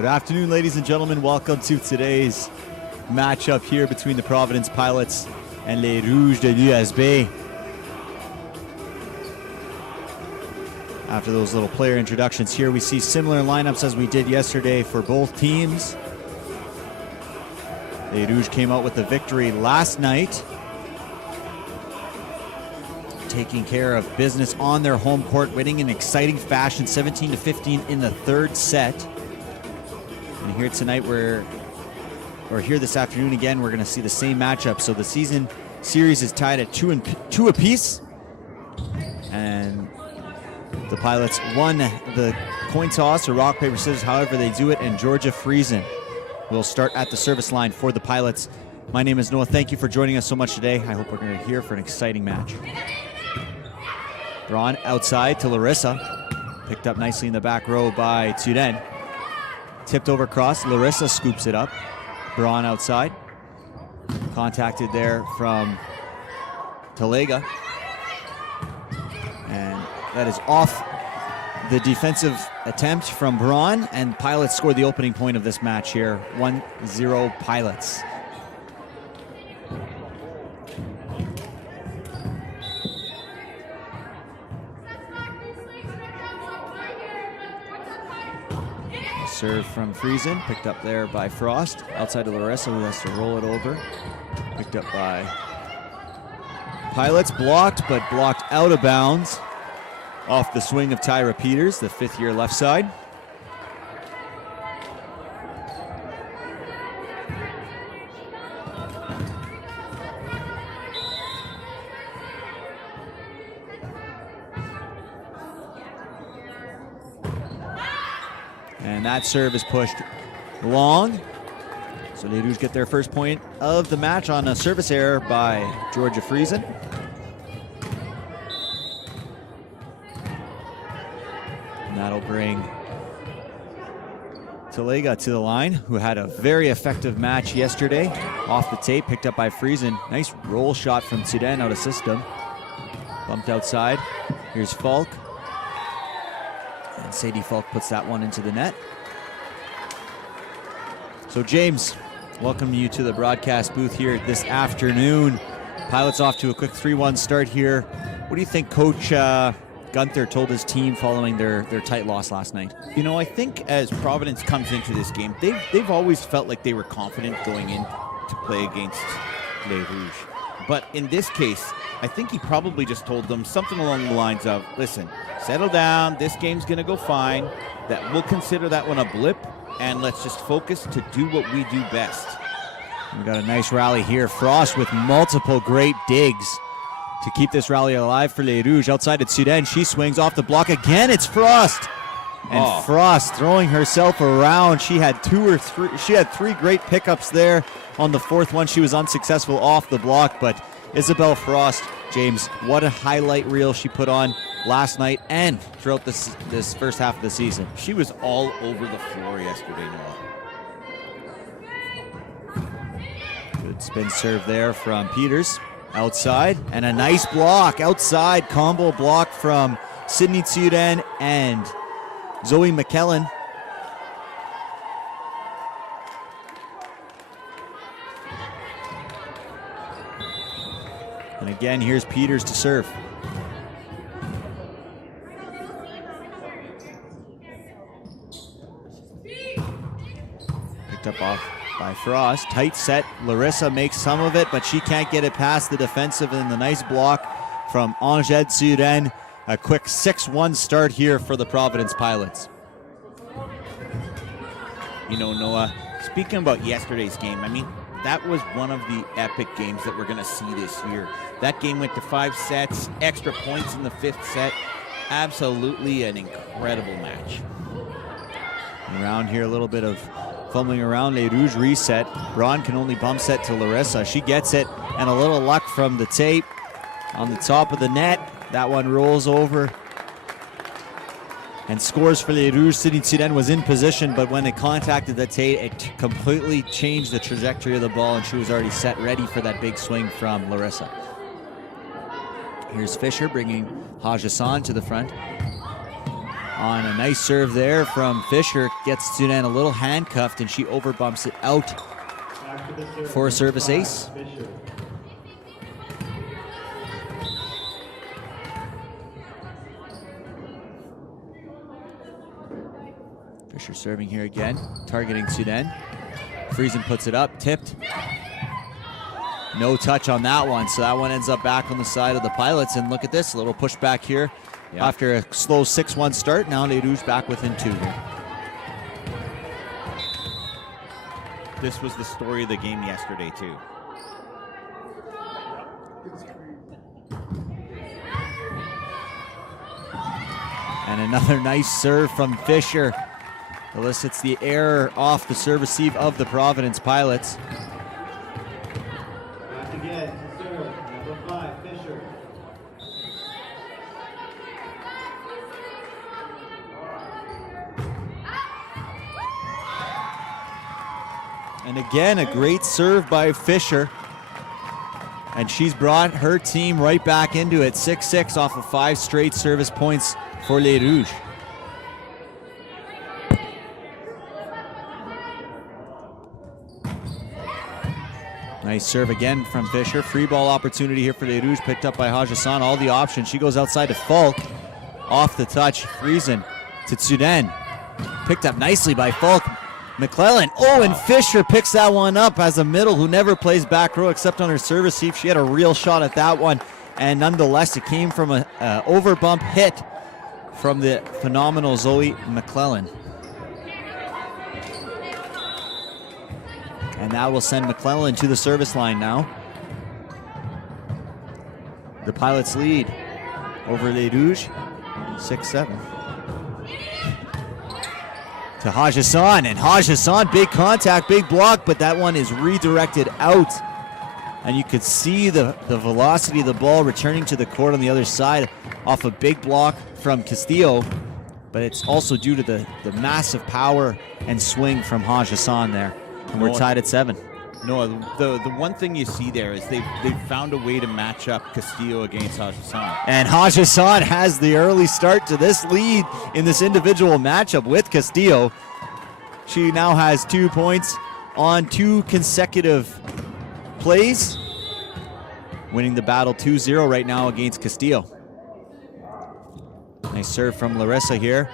Good afternoon, ladies and gentlemen. Welcome to today's matchup here between the Providence Pilots and les Rouges de l'USB. After those little player introductions here, we see similar lineups as we did yesterday for both teams. Les Rouges came out with the victory last night, taking care of business on their home court, winning in exciting fashion, 17-15 in the third set. And here tonight, here this afternoon again, we're going to see the same matchup. So the season series is tied at two apiece, and the Pilots won the coin toss or rock, paper, scissors, however they do it, and Georgia Friesen will start at the service line for the Pilots. My name is Noah. Thank you for joining us so much today. I hope we're going to hear for an exciting match. Braun outside to Larissa. Picked up nicely in the back row by Turen. Tipped over cross. Larissa scoops it up. Braun outside. Contacted there from Talega. And that is off the defensive attempt from Braun, and Pilots scored the opening point of this match here. 1-0 Pilots. Serve from Friesen, picked up there by Frost. Outside to Larissa, who has to roll it over. Picked up by Pilots, blocked, but blocked out of bounds. Off the swing of Tyra Peters, the fifth-year left side. And that serve is pushed long. So les Rouges get their first point of the match on a service error by Georgia Friesen. And that'll bring Talega to the line, who had a very effective match yesterday. Off the tape, picked up by Friesen. Nice roll shot from Turen out of system. Bumped outside. Here's Falk. And Sadie Falk puts that one into the net. So James, welcome you to the broadcast booth here this afternoon. Pilots off to a quick 3-1 start here. What do you think Coach Gunther told his team following their tight loss last night? You know, I think as Providence comes into this game, they've always felt like they were confident going in to play against Les Rouges. But in this case, I think he probably just told them something along the lines of, listen, settle down, this game's going to go fine, that we'll consider that one a blip, and let's just focus to do what we do best. We got a nice rally here. Frost with multiple great digs to keep this rally alive for Les Rouges. Outside to Turen, she swings off the block again. It's Frost, and Frost throwing herself around. She had three great pickups there. On the fourth one, she was unsuccessful off the block, but Isabel Frost, James, what a highlight reel she put on last night and throughout this first half of the season. She was all over the floor yesterday, Noah. Good spin serve there from Peters. Outside, and a nice block outside. Combo block from Sydney Turen and Zoe McKellen. And again, here's Peters to serve. Picked up off by Frost. Tight set. Larissa makes some of it, but she can't get it past the defensive, and the nice block from Angèle Turen. A quick 6-1 start here for the Providence Pilots. You know, Noah, speaking about yesterday's game, I mean, that was one of the epic games that we're going to see this year. That game went to 5 sets, extra points in the 5th set. Absolutely an incredible match. Around here, a little bit of fumbling around. Les Rouges reset. Braun can only bump set to Larissa. She gets it, and a little luck from the tape on the top of the net. That one rolls over and scores for Les Rouges. Sydney Turen was in position, but when it contacted the tape, it completely changed the trajectory of the ball, and she was already set ready for that big swing from Larissa. Here's Fisher bringing Hajassan to the front. on a nice serve there from Fisher. Gets Sudan a little handcuffed, and she overbumps it out for a service ace. Fisher serving here again, targeting Sudan. Friesen puts it up, tipped. No touch on that one, so that one ends up back on the side of the Pilots. And look at this, a little pushback here. Yep. After a slow 6-1 start, now Les Rouges back within 2 here. This was the story of the game yesterday, too. And another nice serve from Fisher. Elicits the error off the serve receive of the Providence Pilots. Back again to serve, number 5, Fisher. And again, a great serve by Fisher. And she's brought her team right back into it. 6-6 off of 5 straight service points for Les Rouges. Nice serve again from Fisher. Free ball opportunity here for Les Rouges, picked up by Hajassan. All the options. She goes outside to Falk. Off the touch. Friesen to Sudan. Picked up nicely by Falk. McClellan. Oh, and Fisher picks that one up as a middle who never plays back row except on her service receive. She had a real shot at that one. And nonetheless, it came from an overbump hit from the phenomenal Zoe McClellan. And that will send McClellan to the service line now. The Pilots lead over Les Rouges, 6-7. To Hajassan, and Hajassan, big contact, big block, but that one is redirected out. And you could see the velocity of the ball returning to the court on the other side off a big block from Castillo, but it's also due to the massive power and swing from Hajassan there. And we're tied at 7. No, the one thing you see there is they've found a way to match up Castillo against Hajassan. And Hajassan has the early start to this lead in this individual matchup with Castillo. She now has 2 points on 2 consecutive plays, winning the battle 2-0 right now against Castillo. Nice serve from Larissa here.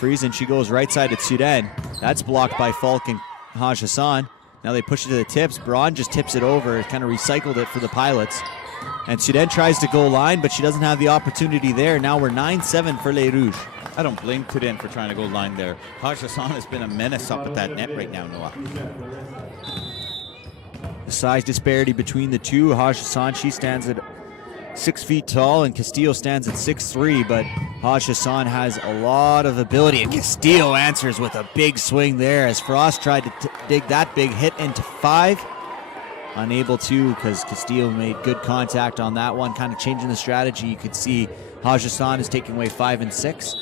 Friesen, she goes right side to Sudan. That's blocked by Falk and Hajassan. Now they push it to the tips. Braun just tips it over, kind of recycled it for the Pilots. And Sudan tries to go line, but she doesn't have the opportunity there. Now we're 9-7 for Les Rouges. I don't blame Sudan for trying to go line there. Hajassan has been a menace up at that net right now, Noah. The size disparity between the two. Hajassan, she stands at 6 feet tall, and Castillo stands at 6'3", but Hajassan has a lot of ability, and Castillo answers with a big swing there as Frost tried to dig that big hit into 5. Unable to, because Castillo made good contact on that one, kind of changing the strategy. You could see Hajassan is taking away 5 and 6,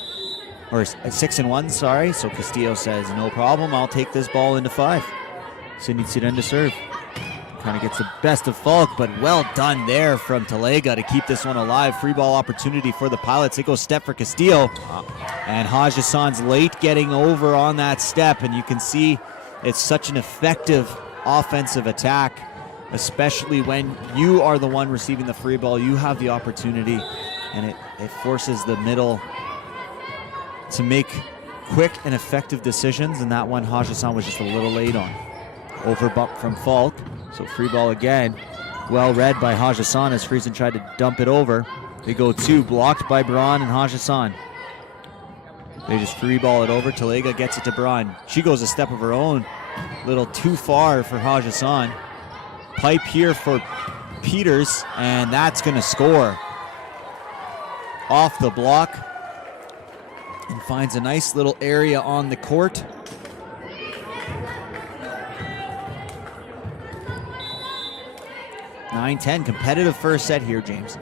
or 6 and 1, sorry. So Castillo says, no problem, I'll take this ball into 5. Sydney Sudan to serve. Kind of gets the best of Falk, but well done there from Talega to keep this one alive. Free ball opportunity for the Pilots. They go step for Castillo. And Hajassan's late getting over on that step, and you can see it's such an effective offensive attack, especially when you are the one receiving the free ball. You have the opportunity, and it forces the middle to make quick and effective decisions, and that one Hajassan was just a little late on. Overbump from Falk. So free ball again. Well read by Hajassan as Friesen tried to dump it over. They go 2, blocked by Braun and Hajassan. They just free ball it over. Talega gets it to Braun. She goes a step of her own. A little too far for Hajassan. Pipe here for Peters, and that's going to score. Off the block. And finds a nice little area on the court. 9-10, competitive first set here, James.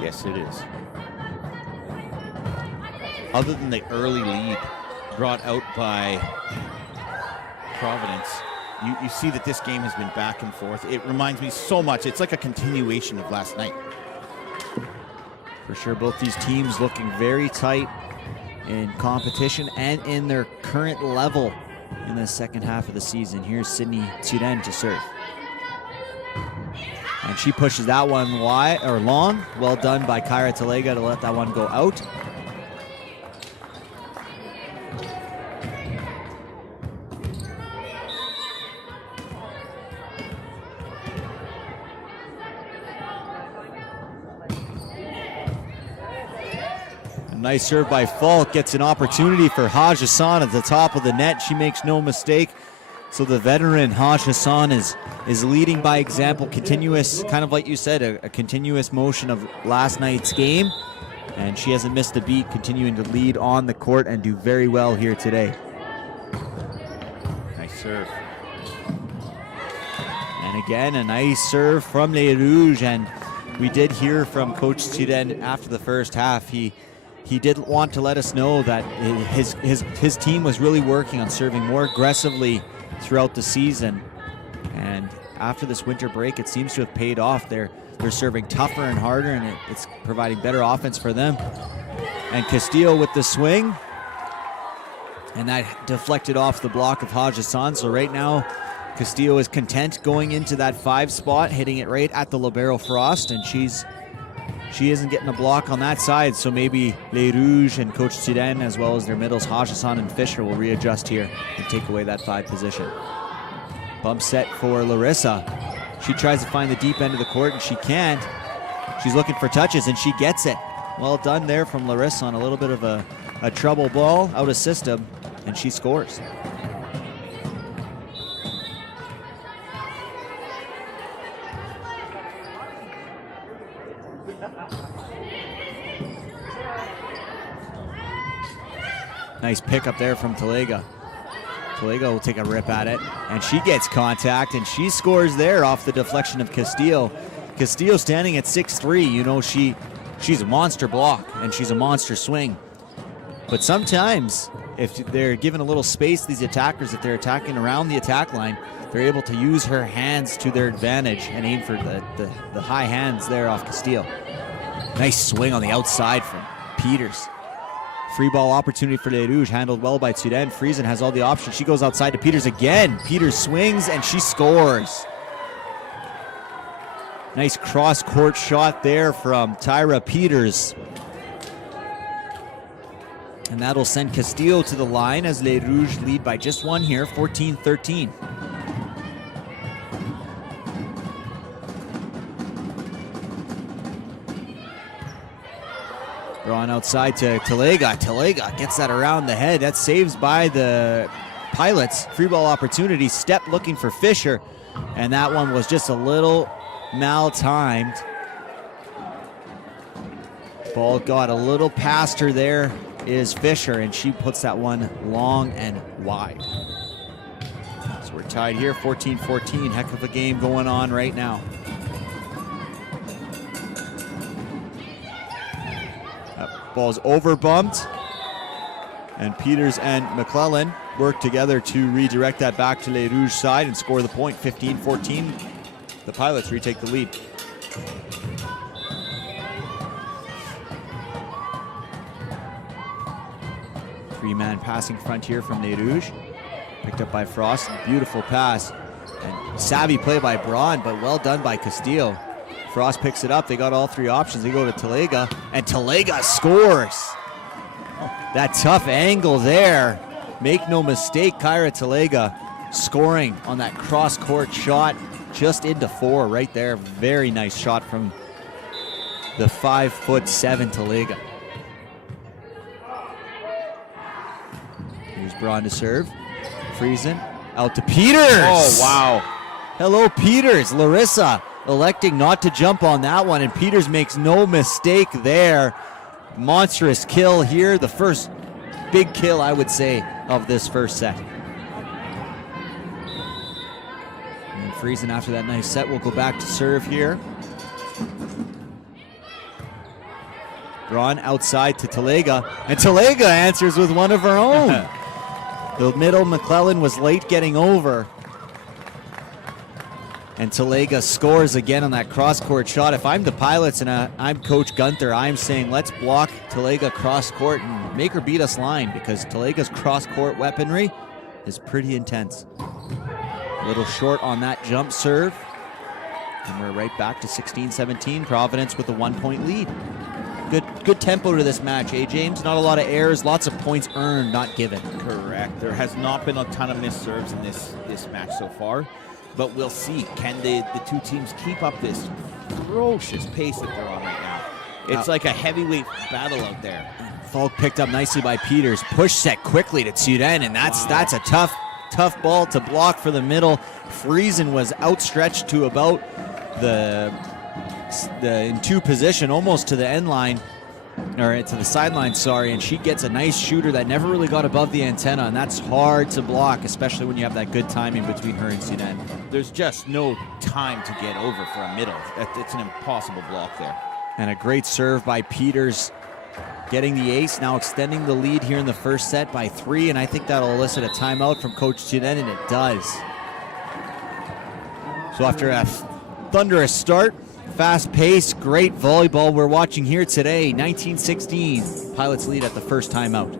Yes, it is. Other than the early lead brought out by Providence, you see that this game has been back and forth. It reminds me so much. It's like a continuation of last night. For sure, both these teams looking very tight in competition and in their current level in the second half of the season. Here's Sydney Turen to serve. And she pushes that one wide or long. Well done by Kyra Talega to let that one go out. Nice serve by Falk, gets an opportunity for Haj Hassan at the top of the net. She makes no mistake. So the veteran Haj Hassan is leading by example, continuous, kind of like you said, a continuous motion of last night's game. And she hasn't missed a beat, continuing to lead on the court and do very well here today. Nice serve. And again, a nice serve from Les Rouges. And we did hear from Coach Turen after the first half. He did want to let us know that his team was really working on serving more aggressively throughout the season. And after this winter break, it seems to have paid off. They're serving tougher and harder, and it's providing better offense for them. And Castillo with the swing. And that deflected off the block of Haj Hassan. So right now, Castillo is content going into that 5 spot, hitting it right at the libero Frost, and she isn't getting a block on that side, so maybe Les Rouges and Coach Turen, as well as their middles, Haj Hassan and Fisher, will readjust here and take away that 5 position. Bump set for Larissa. She tries to find the deep end of the court, and she can't. She's looking for touches, and she gets it. Well done there from Larissa on a little bit of a trouble ball out of system, and she scores. Nice pick up there from Talega. Talega will take a rip at it, and she gets contact, and she scores there off the deflection of Castillo. Castillo standing at 6'3", you know, she's a monster block, and she's a monster swing. But sometimes, if they're given a little space, these attackers, if they're attacking around the attack line, they're able to use her hands to their advantage and aim for the high hands there off Castillo. Nice swing on the outside from Peters. Free ball opportunity for Les Rouges, handled well by Turen. Friesen has all the options. She goes outside to Peters again. Peters swings, and she scores. Nice cross-court shot there from Tyra Peters. And that'll send Castillo to the line as Les Rouges lead by just 1 here, 14-13. Drawn outside to Talega. Talega gets that around the head. That's saves by the Pilots. Free ball opportunity. Step looking for Fisher. And that one was just a little mal-timed. Ball got a little past her there is Fisher, and she puts that one long and wide. So we're tied here, 14-14. Heck of a game going on right now. Ball's over bumped, and Peters and McClellan work together to redirect that back to Les Rouges side and score the point. 15-14. The Pilots retake the lead. Three-man passing front here from Les Rouges. Picked up by Frost. Beautiful pass. And savvy play by Braun, but well done by Castillo. Frost picks it up. They got all 3 options. They go to Talega, and Talega scores. That tough angle there. Make no mistake, Kyra Talega scoring on that cross-court shot just into 4 right there. Very nice shot from the 5'7" Talega. Here's Braun to serve. Friesen out to Peters. Oh, wow. Hello, Peters. Larissa electing not to jump on that one, and Peters makes no mistake there. Monstrous kill here. The first big kill, I would say, of this first set. And Friesen, after that nice set, will go back to serve here. Braun outside to Talega, and Talega answers with one of her own. The middle, McClellan was late getting over. And Talega scores again on that cross-court shot. If I'm the Pilots and I'm Coach Gunther, I'm saying let's block Talega cross-court and make her beat us line, because Talega's cross-court weaponry is pretty intense. A little short on that jump serve. And we're right back to 16-17. Providence with a 1-point lead. Good tempo to this match, James? Not a lot of errors, lots of points earned, not given. Correct. There has not been a ton of missed serves in this match so far. But we'll see. Can the two teams keep up this ferocious pace that they're on right now? It's like a heavyweight battle out there. Falk picked up nicely by Peters. Push set quickly to Tsuren, and that's a tough ball to block for the middle. Friesen was outstretched to about the in two position, almost to the end line, or to the sideline, sorry, and she gets a nice shooter that never really got above the antenna, and that's hard to block, especially when you have that good timing between her and Tsuren. There's just no time to get over for a middle. It's an impossible block there. And a great serve by Peters, getting the ace, now extending the lead here in the first set by 3, and I think that'll elicit a timeout from Coach Tsuren, and it does. So after a thunderous start, fast pace, great volleyball we're watching here today. 19-16, Pilots lead at the first timeout.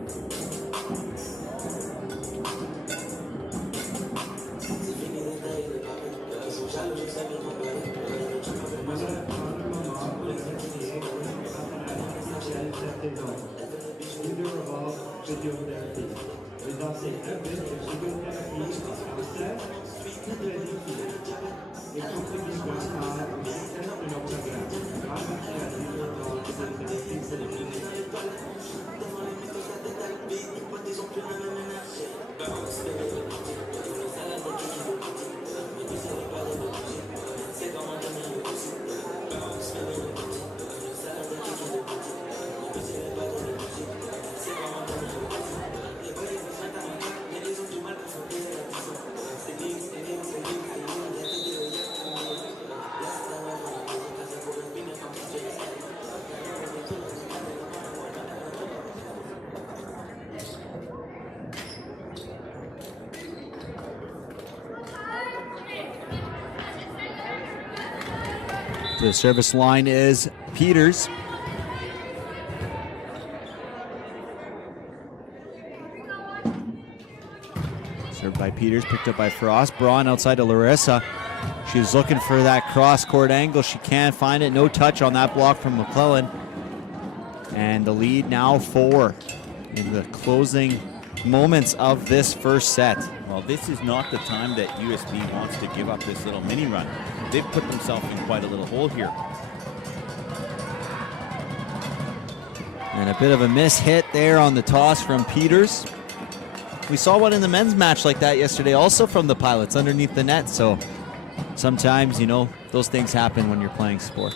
The service line is Peters. Served by Peters, picked up by Frost. Braun outside to Larissa. She's looking for that cross-court angle. She can't find it. No touch on that block from McClellan. And the lead now 4 in the closing moments of this first set. Well, this is not the time that USB wants to give up this little mini run. They've put themselves in quite a little hole here. And a bit of a miss hit there on the toss from Peters. We saw one in the men's match like that yesterday, also from the Pilots, underneath the net. So sometimes, those things happen when you're playing sport.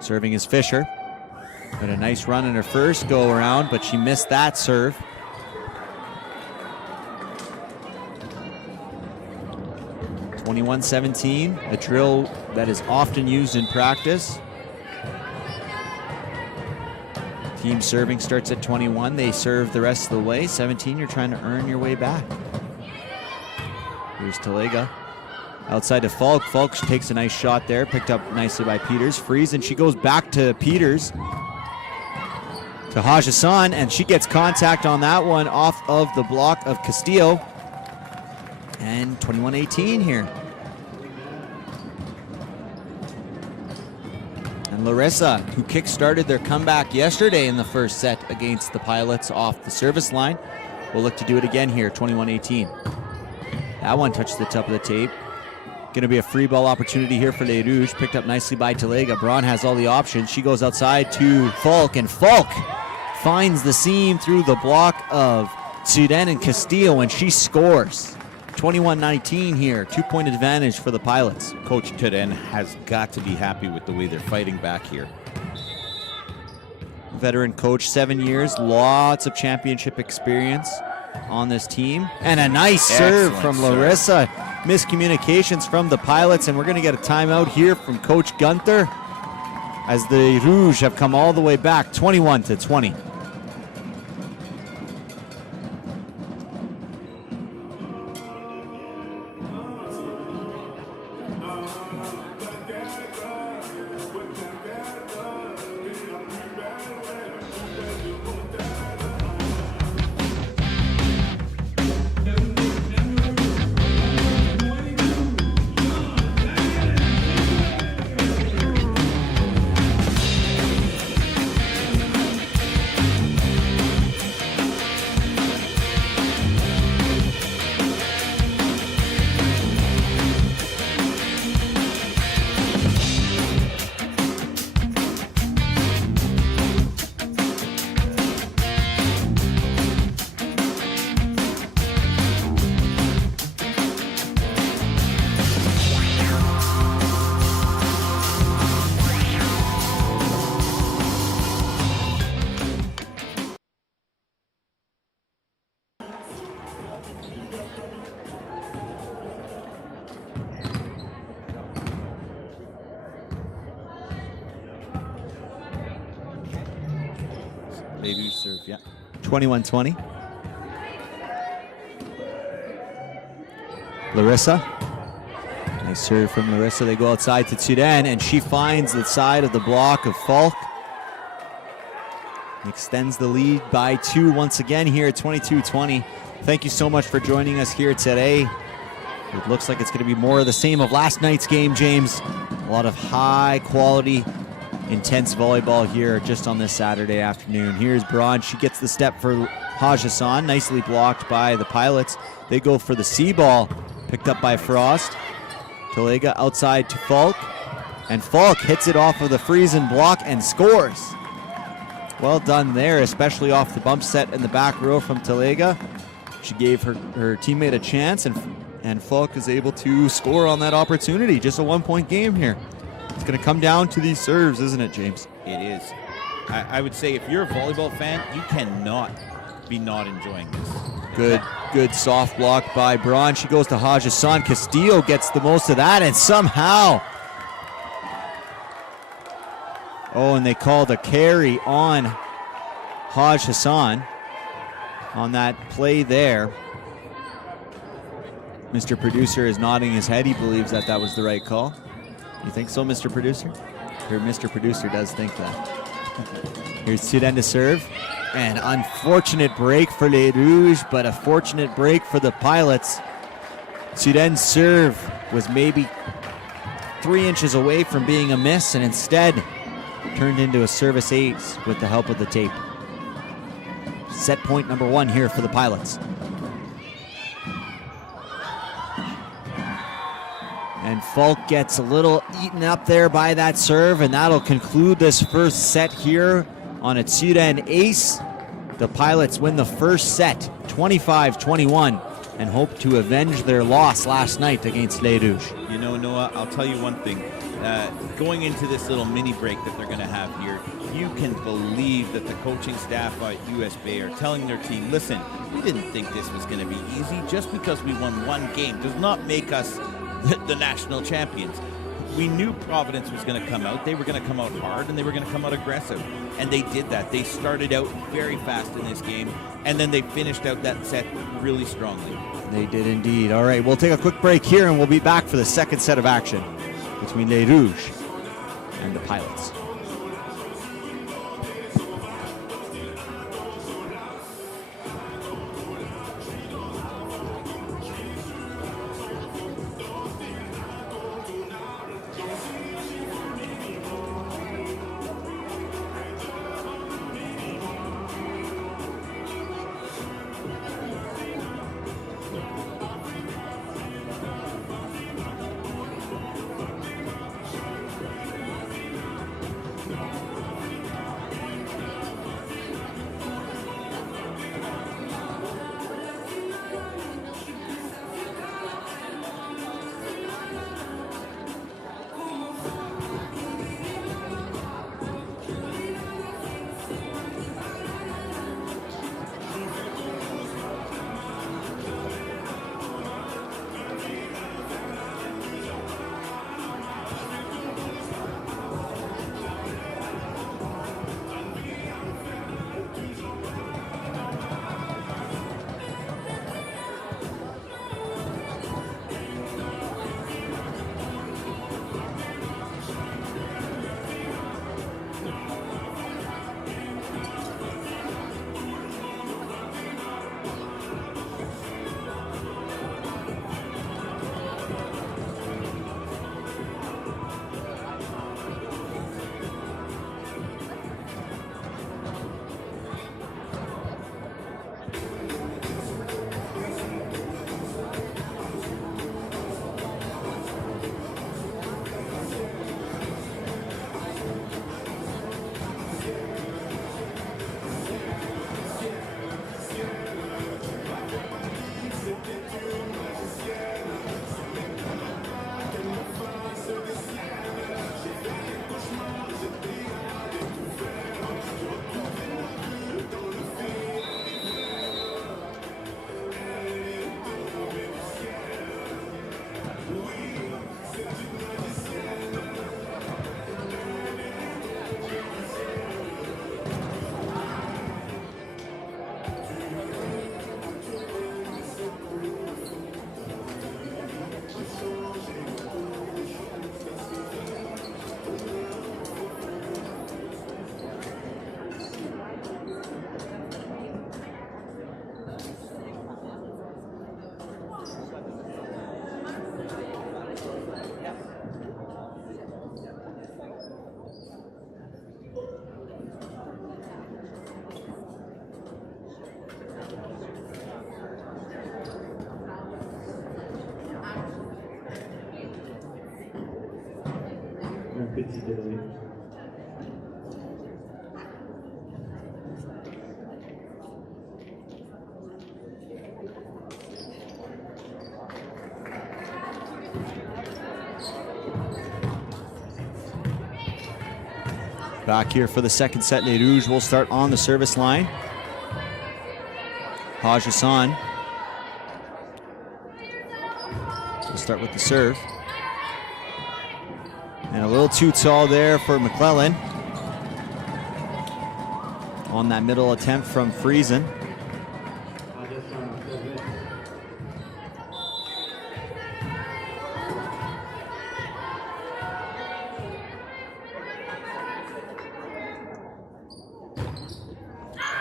Serving is Fisher. Got a nice run in her first go around, but she missed that serve. (21-17), a drill that is often used in practice. Team serving starts at 21. They serve the rest of the way. 17, you're trying to earn your way back. Here's Talega. Outside to Falk. Falk takes a nice shot there. Picked up nicely by Peters. Freeze, and she goes back to Peters. To Hajassan, and she gets contact on that one off of the block of Castillo. And 21-18 here. And Larissa, who kick-started their comeback yesterday in the first set against the Pilots off the service line, will look to do it again here, 21-18. That one touched the top of the tape. Going to be a free ball opportunity here for Les Rouges. Picked up nicely by Talega. Braun has all the options. She goes outside to Falk, and Falk finds the seam through the block of Tsuren and Castillo, and she scores. 21-19 here, 2-point advantage for the Pilots. Coach Tsuren has got to be happy with the way they're fighting back here. Veteran coach, 7 years, lots of championship experience on this team. And a nice serve from Larissa. Miscommunications from the Pilots, and we're going to get a timeout here from Coach Gunther as the Rouges have come all the way back, 21-20. They do serve, yeah. 21-20. Larissa. Nice serve from Larissa. They go outside to Tuden, and she finds the side of the block of Falk. Extends the lead by 2 once again here at 22-20. Thank you so much for joining us here today. It looks like it's going to be more of the same of last night's game, James. A lot of high quality, intense volleyball here just on this Saturday afternoon. Here's Braun. She gets the step for Haj Hassan. Nicely blocked by the Pilots. They go for the C ball, picked up by Frost. Talega outside to Falk. And Falk hits it off of the Friesen block and scores. Well done there, especially off the bump set in the back row from Talega. She gave her teammate a chance, and Falk is able to score on that opportunity. Just a 1-point game here. It's going to come down to these serves, isn't it, James? It is. I would say if you're a volleyball fan, you cannot be not enjoying this. Good soft block by Braun. She goes to Haj Hassan. Castillo gets the most of that, and somehow... Oh, and they called a carry on Haj Hassan on that play there. Mr. Producer is nodding his head. He believes that that was the right call. You think so, Mr. Producer? Or Mr. Producer does think that. Here's Tuden to serve. An unfortunate break for Les Rouges, but a fortunate break for the Pilots. Tuden's serve was maybe 3 inches away from being a miss, and instead turned into a service ace with the help of the tape. Set point number 1 here for the Pilots. And Falk gets a little eaten up there by that serve, and that'll conclude this first set here on a Tuden ace. The Pilots win the first set 25-21 and hope to avenge their loss last night against Les Rouges. You know, Noah, I'll tell you one thing. Going into this little mini break that they're going to have here, you can believe that the coaching staff at US Bay are telling their team, listen, we didn't think this was going to be easy. Just because we won 1 game does not make us the national champions. We knew Providence was going to come out. They were going to come out hard, and they were going to come out aggressive. And they did that. They started out very fast in this game, and then they finished out that set really strongly. They did indeed. All right, we'll take a quick break here, and we'll be back for the second set of action between Les Rouges and the Pilots. Petit Billy. Back here for the second set, Les Rouges will start on the service line. Haj Hassan will start with the serve. And a little too tall there for McClellan on that middle attempt from Friesen.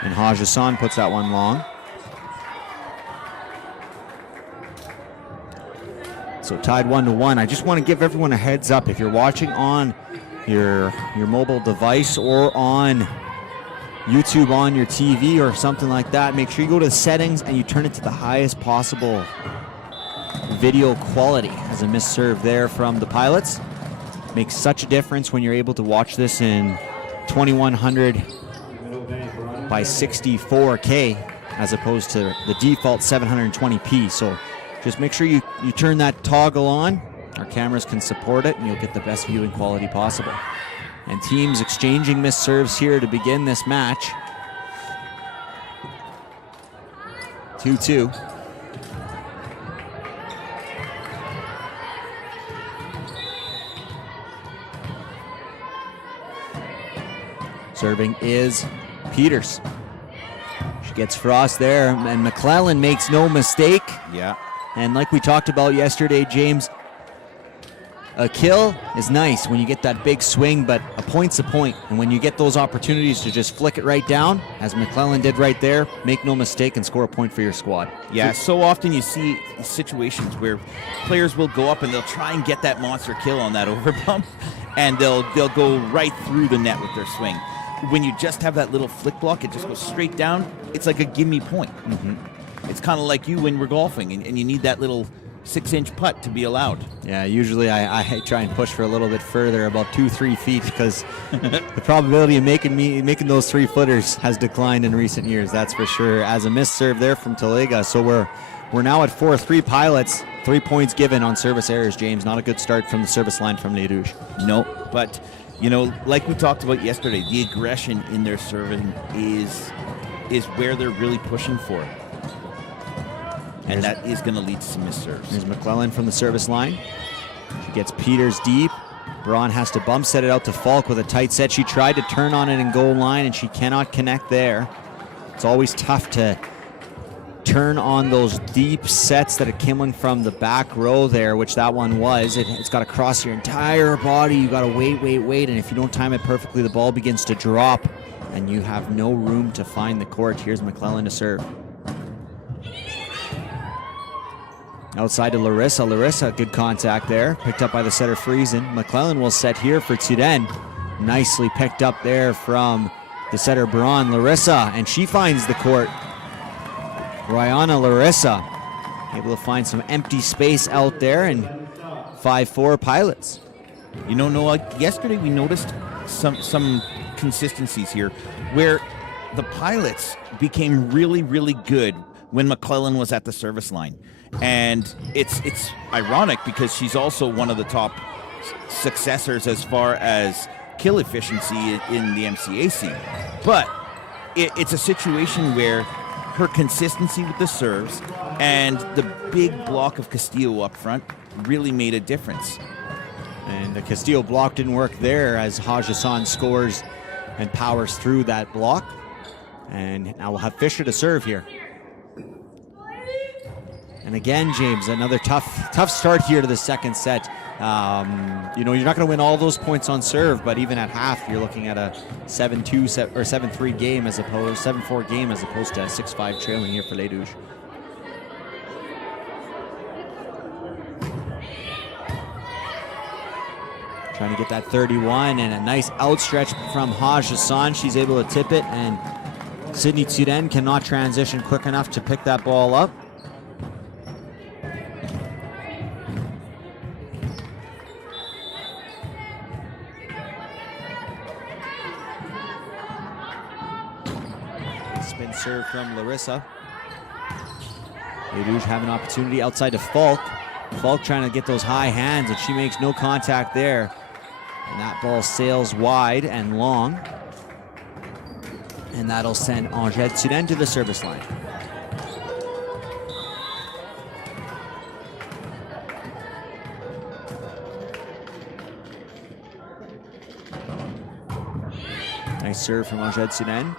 And Haj Hassan puts that one long. So tied 1-1. I just want to give everyone a heads up. If you're watching on your mobile device or on YouTube on your TV or something like that, make sure you go to the settings and you turn it to the highest possible video quality. As a missed serve there from the Pilots. Makes such a difference when you're able to watch this in 2100 by 64K as opposed to the default 720p. So just make sure you turn that toggle on. Our cameras can support it and you'll get the best viewing quality possible. And teams exchanging missed serves here to begin this match. 2-2. Serving is Peters. She gets Frost there, and McClellan makes no mistake. Yeah. And like we talked about yesterday, James, a kill is nice when you get that big swing, but a point's a point. And when you get those opportunities to just flick it right down, as McClellan did right there, make no mistake and score a point for your squad. Yeah, so often you see situations where players will go up and they'll try and get that monster kill on that overpump, and they'll go right through the net with their swing. When you just have that little flick block, it just goes straight down. It's like a gimme point. Mm-hmm. It's kind of like you when we're golfing, and you need that little 6-inch putt to be allowed. Yeah, usually I try and push for a little bit further, about 2-3 feet, because the probability of making those 3-footers has declined in recent years. That's for sure. As a missed serve there from Talega, so we're now at 4-3 Pilots. 3 points given on service errors. James, not a good start from the service line from Les Rouges. No, but you know, like we talked about yesterday, the aggression in their serving is where they're really pushing for it. And that is going to lead to some missed serves. Here's McClellan from the service line. She gets Peters deep. Braun has to bump set it out to Falk with a tight set. She tried to turn on it in goal line, and she cannot connect there. It's always tough to turn on those deep sets that are coming from the back row there, which that one was. It's got to cross your entire body. You got to wait, and if you don't time it perfectly, the ball begins to drop, and you have no room to find the court. Here's McClellan to serve. Outside to Larissa. Larissa, good contact there. Picked up by the setter Friesen. McClellan will set here for Turen. Nicely picked up there from the setter Braun. Larissa, and she finds the court. Rihanna Larissa able to find some empty space out there, and 5-4 Pilots. You know, Noah, yesterday we noticed some consistencies here where the Pilots became really, really good when McClellan was at the service line. And it's ironic because she's also one of the top successors as far as kill efficiency in the MCAC. But it's a situation where her consistency with the serves and the big block of Castillo up front really made a difference. And the Castillo block didn't work there as Haj Hassan scores and powers through that block. And now we'll have Fisher to serve here. And again, James, another tough start here to the second set. You know, you're not going to win all those points on serve, but even at half, you're looking at a 7-2 or 7-3 game as opposed 7-4 game as opposed to a 6-5 trailing here for Les Rouges. Trying to get that 31, and a nice outstretch from Haj Hassan. She's able to tip it, and Sydney Turen cannot transition quick enough to pick that ball up. serve from Larissa. Les Rouges have an opportunity outside to Falk. Falk trying to get those high hands, and she makes no contact there. And that ball sails wide and long. And that'll send Angèle Turenne to the service line. Nice serve from Angèle Turenne.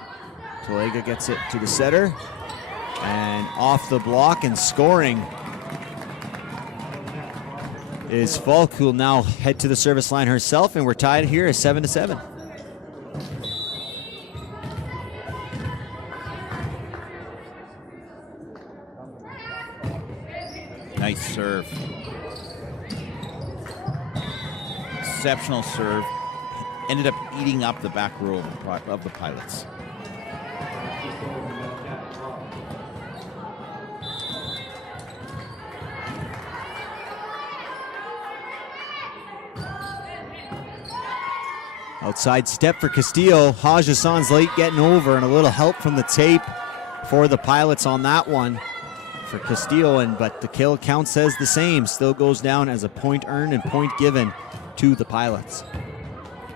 Talega gets it to the setter. And off the block and scoring is Falk, who will now head to the service line herself, and we're tied here at 7-7. Nice serve. Exceptional serve. Ended up eating up the back row of the Pilots. Outside step for Castillo. Haj Hassan's late getting over, and a little help from the tape for the Pilots on that one for Castillo, but the kill count says the same. Still goes down as a point earned and point given to the Pilots.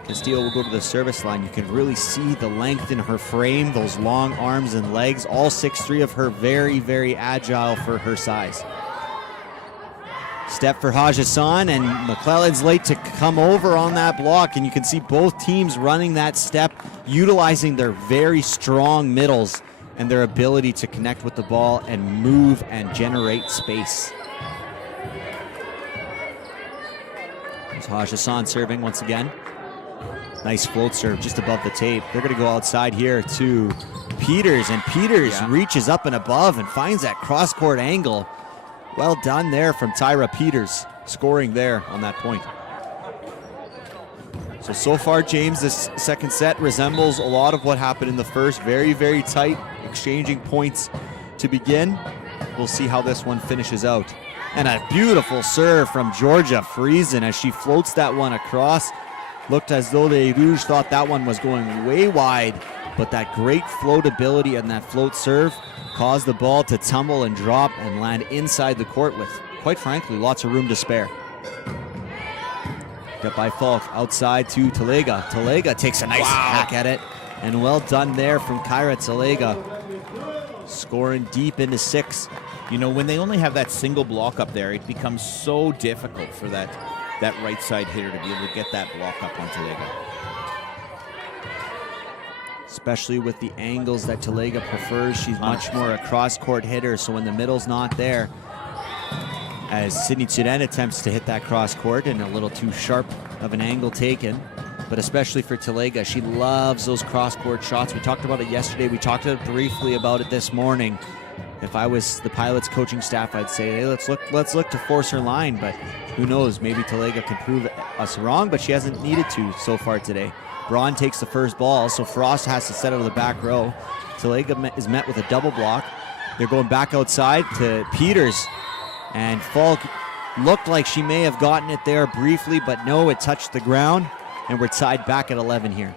Castillo will go to the service line. You can really see the length in her frame, those long arms and legs. All 6'3" of her, very, very agile for her size. Step for Haj Hassan, and McClellan's late to come over on that block, and you can see both teams running that step, utilizing their very strong middles and their ability to connect with the ball and move and generate space. There's Haj Hassan serving once again. Nice float serve just above the tape. They're going to go outside here to Peters, and Peters reaches up and above and finds that cross-court angle. Well done there from Tyra Peters, scoring there on that point. So far, James, this second set resembles a lot of what happened in the first. Very, very tight, exchanging points to begin. We'll see how this one finishes out. And a beautiful serve from Georgia Friesen as she floats that one across. Looked as though the Rouges thought that one was going way wide, but that great floatability and that float serve caused the ball to tumble and drop and land inside the court with, quite frankly, lots of room to spare. Got by Falk, outside to Talega. Talega takes a nice hack at it, and well done there from Kyra Talega. Scoring deep into 6. You know, when they only have that single block up there, it becomes so difficult for that right side hitter to be able to get that block up on Talega. Especially with the angles that Talega prefers. She's much more a cross-court hitter, so when the middle's not there, as Sydney Turenne attempts to hit that cross-court and a little too sharp of an angle taken, but especially for Talega, she loves those cross-court shots. We talked about it yesterday. We talked briefly about it this morning. If I was the Pilots coaching staff, I'd say, hey, let's look to force her line, but who knows, maybe Talega can prove us wrong, but she hasn't needed to so far today. Braun takes the first ball, so Frost has to set out of the back row. Talega is met with a double block. They're going back outside to Peters, and Falk looked like she may have gotten it there briefly, but no, it touched the ground, and we're tied back at 11 here.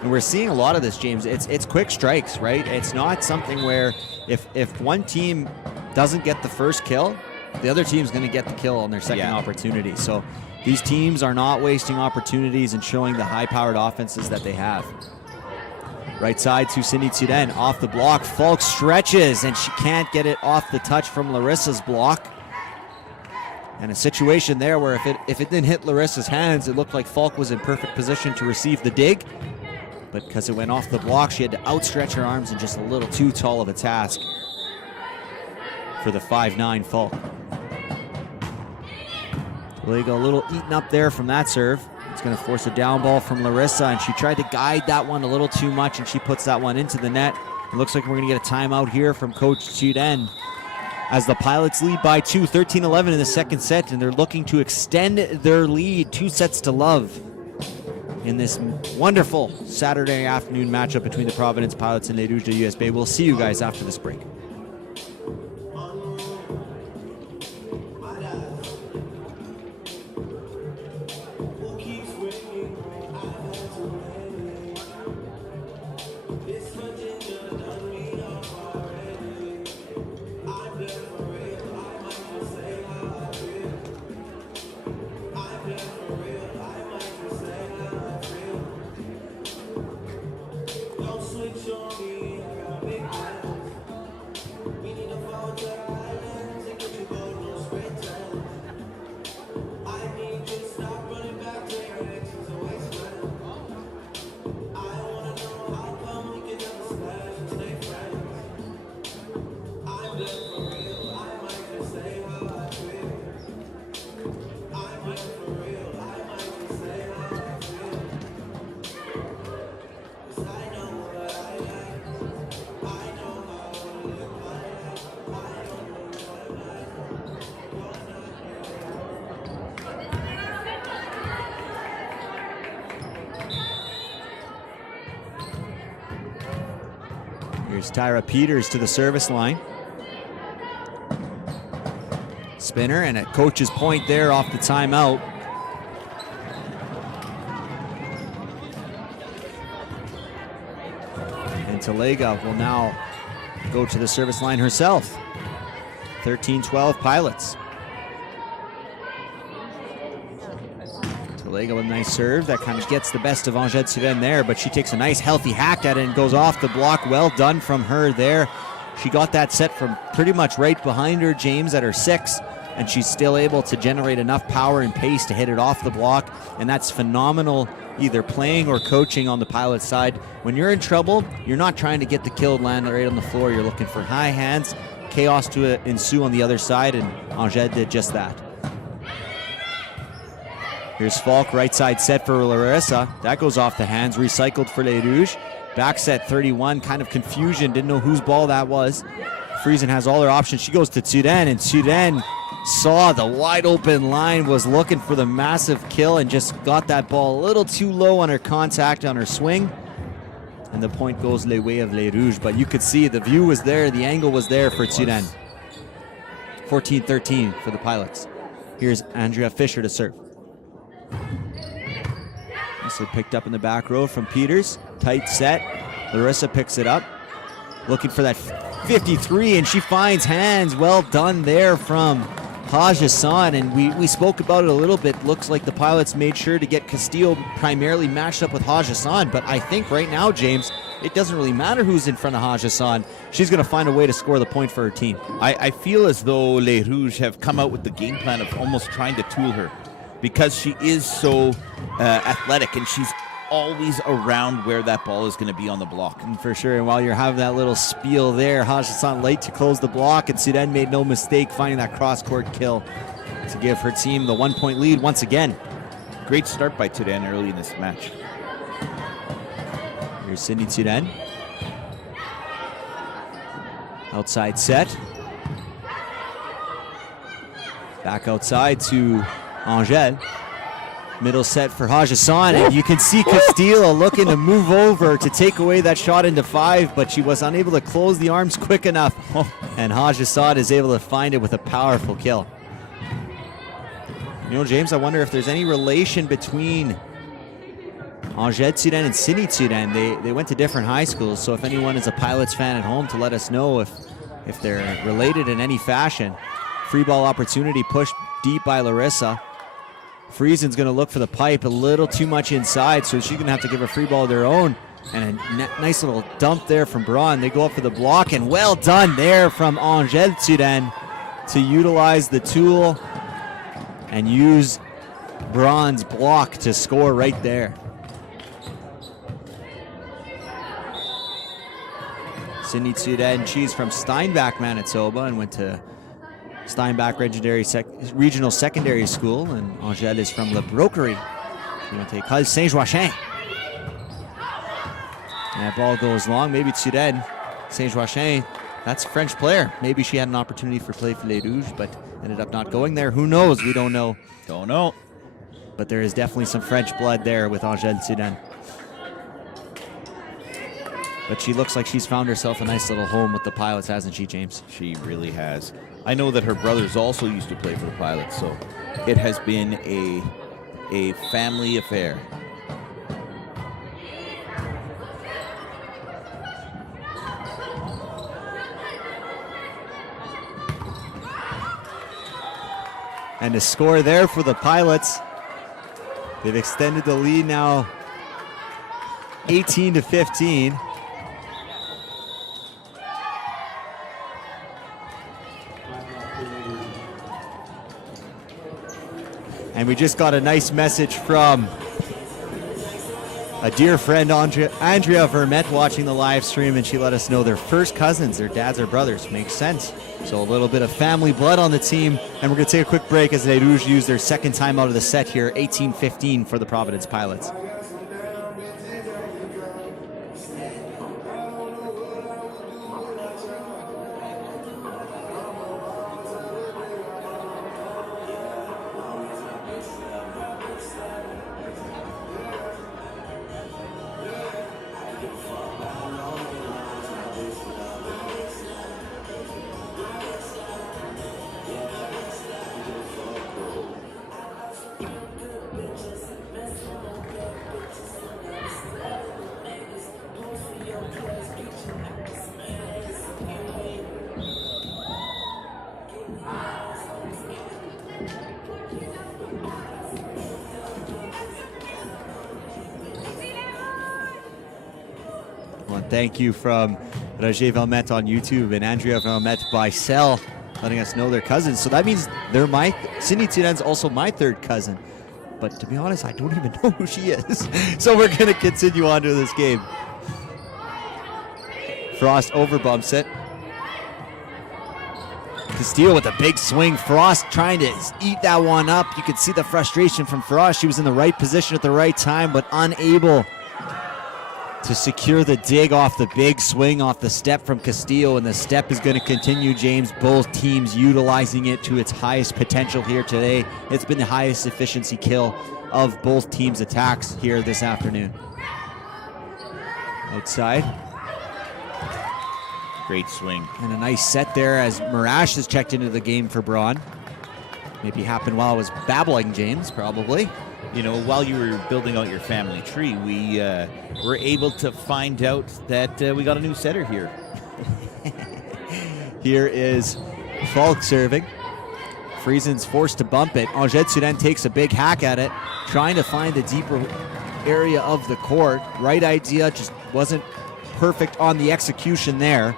And we're seeing a lot of this, James. It's quick strikes, right? It's not something where if one team doesn't get the first kill, the other team's going to get the kill on their second opportunity. So these teams are not wasting opportunities and showing the high-powered offenses that they have. Right side to Sydney Turenne, off the block. Falk stretches, and she can't get it off the touch from Larissa's block. And a situation there where if it didn't hit Larissa's hands, it looked like Falk was in perfect position to receive the dig. But because it went off the block, she had to outstretch her arms and just a little too tall of a task for the 5'9" Falk. Talega a little eaten up there from that serve. It's going to force a down ball from Larissa, and she tried to guide that one a little too much, and she puts that one into the net. It looks like we're going to get a timeout here from Coach Turenne as the Pilots lead by 2, 13-11 in the second set, and they're looking to extend their lead 2 sets to love in this wonderful Saturday afternoon matchup between the Providence Pilots and Les Rouges de USB. We'll see you guys after this break. Here's Tyra Peters to the service line. Spinner and a coach's point there off the timeout. And Talega will now go to the service line herself. 13-12 Pilots. Talega with a nice serve that kind of gets the best of Angèle Turenne there, but she takes a nice healthy hack at it and goes off the block. Well done from her there. She got that set from pretty much right behind her, James, at her 6, and she's still able to generate enough power and pace to hit it off the block, and that's phenomenal, either playing or coaching on the Pilot side. When you're in trouble, you're not trying to get the kill land right on the floor. You're looking for high hands, chaos to ensue on the other side, and Angèle did just that. Here's Falk, right side set for Larissa. That goes off the hands, recycled for Les Rouges. Back set 31, kind of confusion, didn't know whose ball that was. Friesen has all her options. She goes to Turenne, and Turenne saw the wide open line, was looking for the massive kill, and just got that ball a little too low on her contact, on her swing. And the point goes the way of Les Rouges, but you could see the view was there, the angle was there for Turenne. 14-13 for the Pilots. Here's Andrea Fisher to serve. Nicely picked up in the back row from Peters. Tight set. Larissa picks it up. Looking for that 53, and she finds hands. Well done there from Haj Hassan, and we spoke about it a little bit. Looks like the Pilots made sure to get Castillo primarily matched up with Haj Hassan, but I think right now, James, it doesn't really matter who's in front of Haj Hassan. She's going to find a way to score the point for her team. I feel as though Les Rouges have come out with the game plan of almost trying to tool her, because she is so athletic, and she's always around where that ball is going to be on the block. And for sure, and while you're having that little spiel there, Haj Hassan late to close the block, and Turenne made no mistake finding that cross-court kill to give her team the 1-point lead once again. Great start by Turenne early in this match. Here's Cindy Turenne. Outside set. Back outside to Angèle. Middle set for Haj Hassan, and you can see Castillo looking to move over to take away that shot into 5, but she was unable to close the arms quick enough, and Haj Hassan is able to find it with a powerful kill. You know, James, I wonder if there's any relation between Angèle Turenne and Cindy Turenne. They went to different high schools, so if anyone is a Pilots fan at home, to let us know if they're related in any fashion. Free ball opportunity pushed deep by Larissa. Friesen's going to look for the pipe, a little too much inside, so she's going to have to give a free ball of their own. And a nice little dump there from Braun. They go up for the block, and well done there from Angèle Turenne to utilize the tool and use Braun's block to score right there. Cindy Turenne, she's from Steinbach, Manitoba, and went to Steinbach Regional Secondary School, and Angèle is from Le Broquerie. She went to École Saint-Joachim. And that ball goes long. Maybe Turenne, Saint-Joachim, that's a French player. Maybe she had an opportunity for play for Les Rouges, but ended up not going there. Who knows? We don't know. Don't know. But there is definitely some French blood there with Angèle Turenne. But she looks like she's found herself a nice little home with the Pilots, hasn't she, James? She really has. I know that her brothers also used to play for the Pilots, so it has been a family affair. And a score there for the Pilots. They've extended the lead now 18-15. And we just got a nice message from a dear friend, Andrea Vermette, watching the live stream, and she let us know they're first cousins. Their dads are brothers. Makes sense. So a little bit of family blood on the team. And we're going to take a quick break as Les Rouges use their second time out of the set here, 18-15 for the Providence Pilots. Well, thank you from Roger Valmet on YouTube and Andrea Valmet by Cell, letting us know they're cousins. So that means they're Cindy Tiren's also my third cousin. But to be honest, I don't even know who she is. So we're going to continue on to this game. Frost overbumps it. Castillo with a big swing. Frost trying to eat that one up. You could see the frustration from Frost. She was in the right position at the right time, but unable to secure the dig off the big swing off the step from Castillo, and the step is going to continue, James. Both teams utilizing it to its highest potential here today. It's been the highest efficiency kill of both teams' attacks here this afternoon. Outside. Great swing. And a nice set there as Marash has checked into the game for Braun. Maybe happened while I was babbling, James, probably. You know, while you were building out your family tree, we were able to find out that we got a new setter here. Here is Falk serving. Friesen's forced to bump it. Angèle Turen takes a big hack at it, trying to find the deeper area of the court. Right idea, just wasn't perfect on the execution there.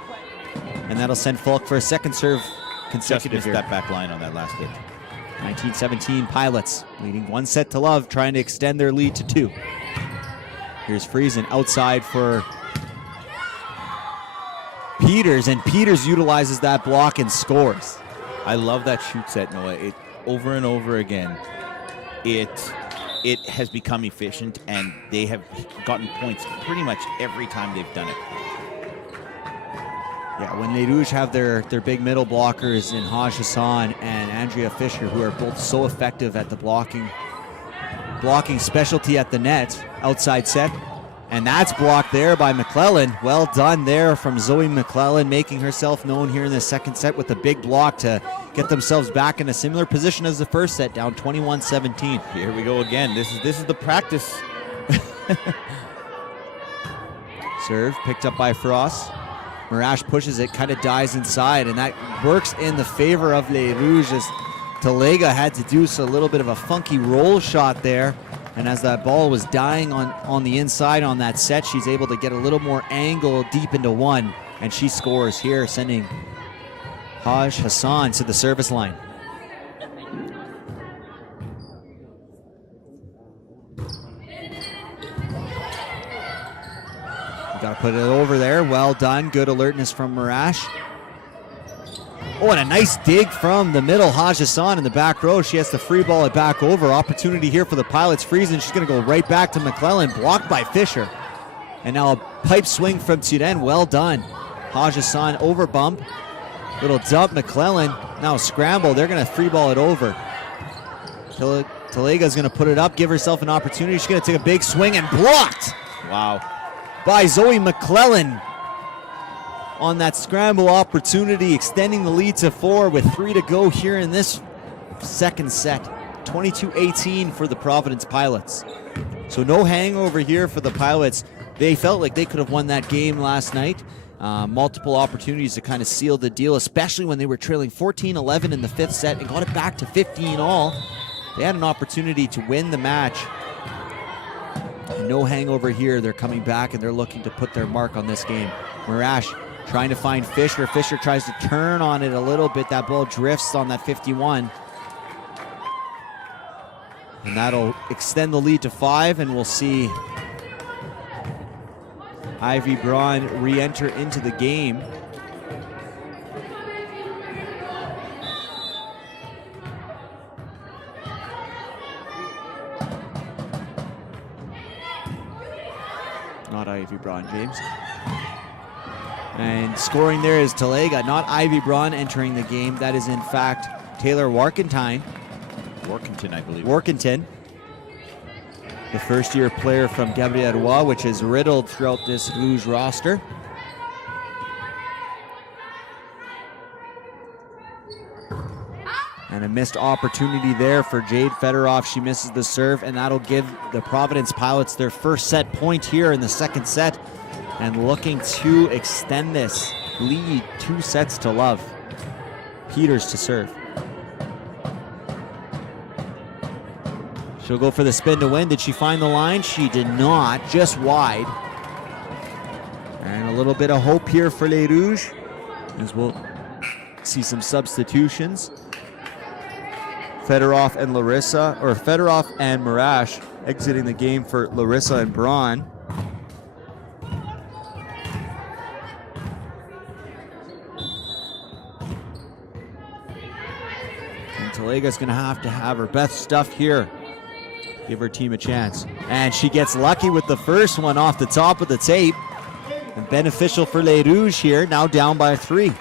And that'll send Falk for a second serve consecutive Just here. missed that back line on that last hit. 1917 Pilots leading 1-0, trying to extend their lead to 2. Here's Friesen outside for Peters, and Peters utilizes that block and scores. I love that shoot set, Noah. It over and over again. It has become efficient, and they have gotten points pretty much every time they've done it. Yeah, when Les Rouges have their big middle blockers in Haj Hassan and Andrea Fisher, who are both so effective at the blocking specialty at the net, outside set. And that's blocked there by McClellan. Well done there from Zoe McClellan, making herself known here in the second set with a big block to get themselves back in a similar position as the first set, down 21-17. Here we go again. This is the practice. Serve picked up by Frost. Marash pushes it, kind of dies inside, and that works in the favor of Les Rouges as Talega had to do a little bit of a funky roll shot there. And as that ball was dying on the inside on that set, she's able to get a little more angle deep into one, and she scores here, sending Haj Hassan to the service line. Got to put it over there. Well done. Good alertness from Marash. Oh, and a nice dig from the middle. Haj Hassan in the back row. She has to free ball it back over. Opportunity here for the Pilots. Friesen. She's going to go right back to McClellan. Blocked by Fisher. And now a pipe swing from Turen. Well done. Haj Hassan over bump. Little dump. McClellan now scramble. They're going to free ball it over. Talega's going to put it up. Give herself an opportunity. She's going to take a big swing and blocked. Wow. By Zoe McClellan on that scramble opportunity, extending the lead to 4 with 3 to go here in this second set. 22-18 for the Providence Pilots. So no hangover here for the Pilots. They felt like they could have won that game last night. Multiple opportunities to kind of seal the deal, especially when they were trailing 14-11 in the 5th set and got it back to 15 all. They had an opportunity to win the match. No hangover here. They're coming back and they're looking to put their mark on this game. Marash trying to find Fisher. Fisher tries to turn on it a little bit. That ball drifts on that 51. And that'll extend the lead to 5, and we'll see Ivy Braun re-enter into the game. Not Ivy Braun, James. And scoring there is Talega, not Ivy Braun entering the game. That is, in fact, Taylor Warkentine. Warkentin, I believe. Warkentin, the first-year player from Gabriel Roy, which is riddled throughout this Rouge roster. And a missed opportunity there for Jade Fedorov. She misses the serve, and that'll give the Providence Pilots their first set point here in the second set, and looking to extend this lead 2-0. Peters to serve. She'll go for the spin to win. Did she find the line? She did not, just wide. And a little bit of hope here for Les Rouges, as we'll see some substitutions. Fedorov and Larissa, or Fedorov and Marash exiting the game for Larissa and Braun. And Talega's gonna have to have her best stuff here. Give her team a chance. And she gets lucky with the first one off the top of the tape. And beneficial for Les Rouges here, now down by 3.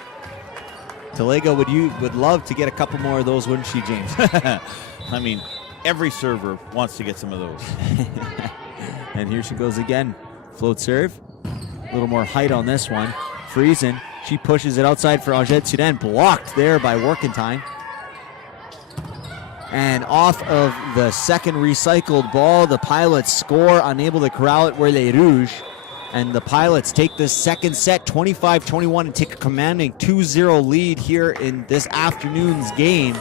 Talega would love to get a couple more of those, wouldn't she, James? I mean, every server wants to get some of those. And here she goes again. Float serve. A little more height on this one. Friesen, she pushes it outside for Angèle Turenne. Blocked there by Workentine. And off of the second recycled ball, the Pilots score, unable to corral it were Les Rouges. And the Pilots take this second set 25-21 and take a commanding 2-0 lead here in this afternoon's game.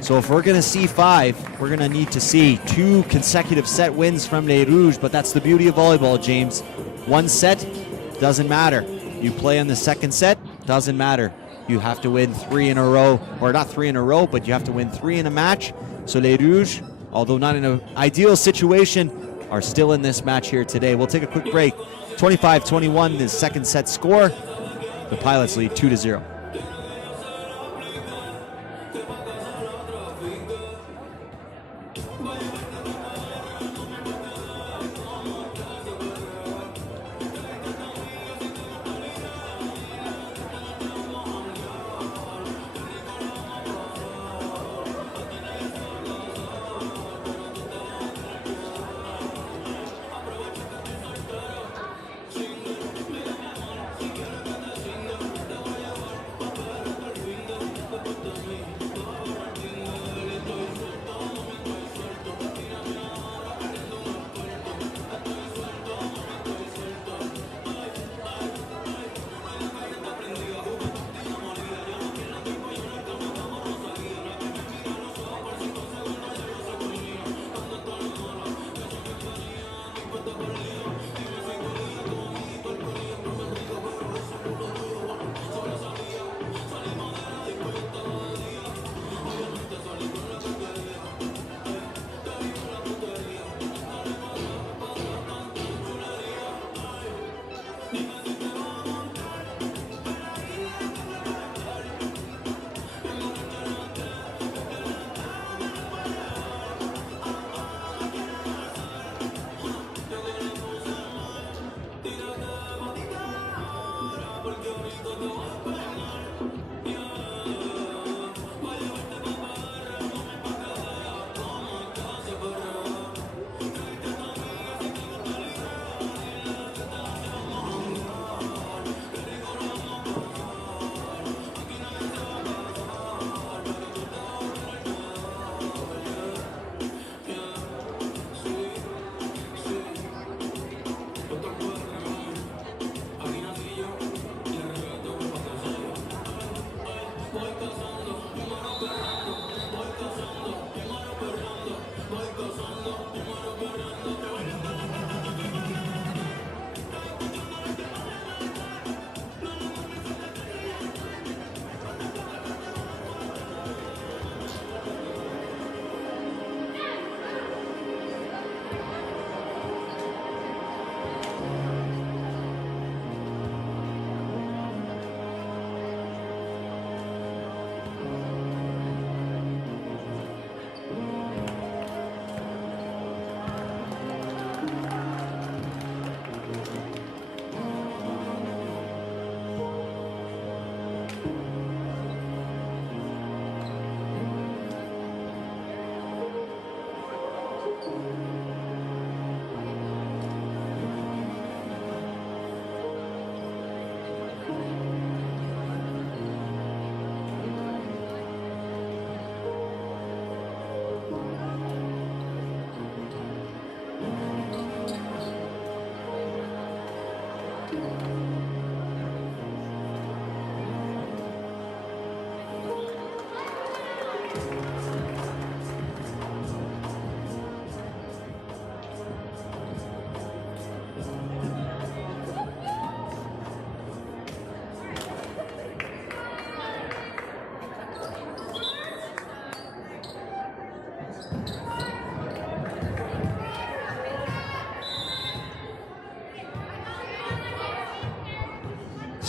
So if we're going to see 5, we're going to need to see 2 consecutive set wins from Les Rouges, but that's the beauty of volleyball, James. 1 set, doesn't matter. You play in the second set, doesn't matter. You have to win 3 in a row, or not 3 in a row, but you have to win 3 in a match. So Les Rouges, although not in an ideal situation, are still in this match here today. We'll take a quick break. 25-21, the second set score. The Pilots lead 2-0.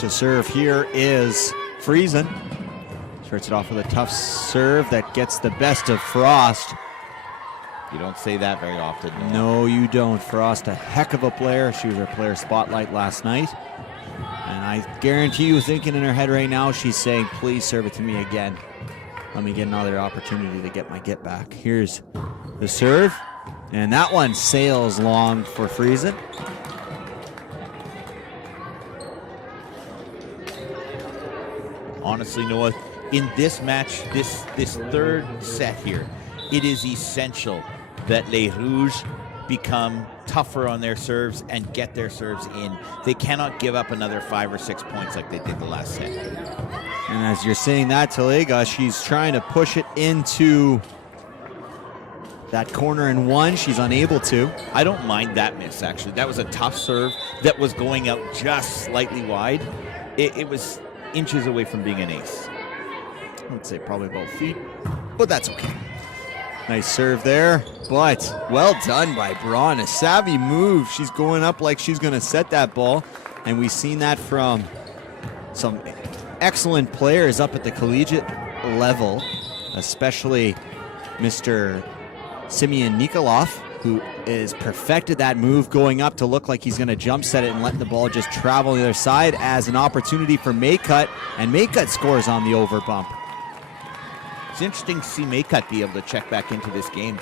to serve here is Friesen. Starts it off with a tough serve that gets the best of Frost. You don't say that very often. No, you don't. Frost, a heck of a player. She was our player spotlight last night. And I guarantee you, thinking in her head right now, she's saying, please serve it to me again. Let me get another opportunity to get my get back. Here's the serve. And that one sails long for Friesen. Honestly, Noah, in this match, this third set here, it is essential that Les Rouges become tougher on their serves and get their serves in. They cannot give up another 5 or 6 points like they did the last set. And as you're saying that, Talega, she's trying to push it into that corner and one. She's unable to. I don't mind that miss, actually. That was a tough serve that was going out just slightly wide. It was inches away from being an ace. I would say probably about feet, but that's okay. Nice serve there, but well done by Braun. A savvy move. She's going up like she's going to set that ball, and we've seen that from some excellent players up at the collegiate level, especially Mr. Simeon Nikolov, who is perfected that move going up to look like he's going to jump set it and let the ball just travel on the other side as an opportunity for Maycut, and Maycut scores on the over bump. It's interesting to see Maycut be able to check back into this game.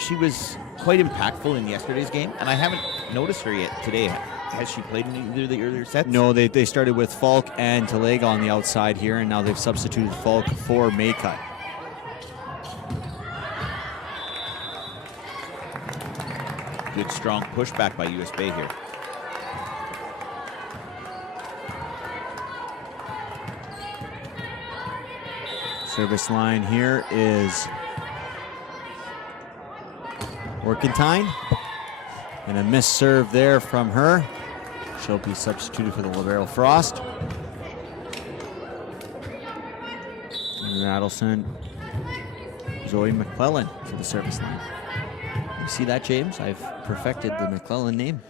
She was quite impactful in yesterday's game, and I haven't noticed her yet today. Has she played in either of the earlier sets? No, they started with Falk and Talega on the outside here, and now they've substituted Falk for Maycut. Good strong pushback by US Bay here. Service line here is Orkentine. And a missed serve there from her. She'll be substituted for the libero Frost. And that'll send Zoe McClellan to the service line. You see that, James? I've perfected the McClellan name.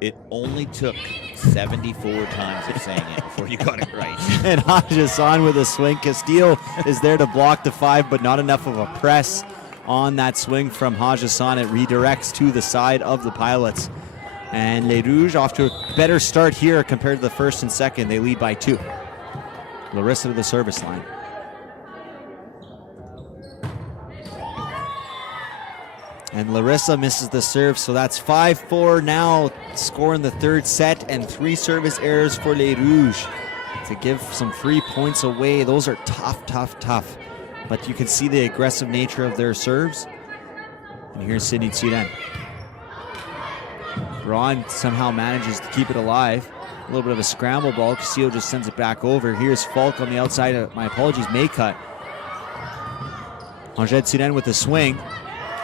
It only took 74 times of saying it before you got it right. And Hajasan with a swing. Castillo is there to block the 5, but not enough of a press on that swing from Hajasan. It redirects to the side of the Pilots. And Les Rouges off to a better start here compared to the first and second. They lead by 2. Larissa to the service line. And Larissa misses the serve, so that's 5-4 now. Score in the third set, and 3 service errors for Les Rouges to give some free points away. Those are tough, tough, tough. But you can see the aggressive nature of their serves. And here's Sydney Tsiren. Braun somehow manages to keep it alive. A little bit of a scramble ball. Castillo just sends it back over. Here's Falk on the outside. Maycut. Angèle Tsiren with the swing.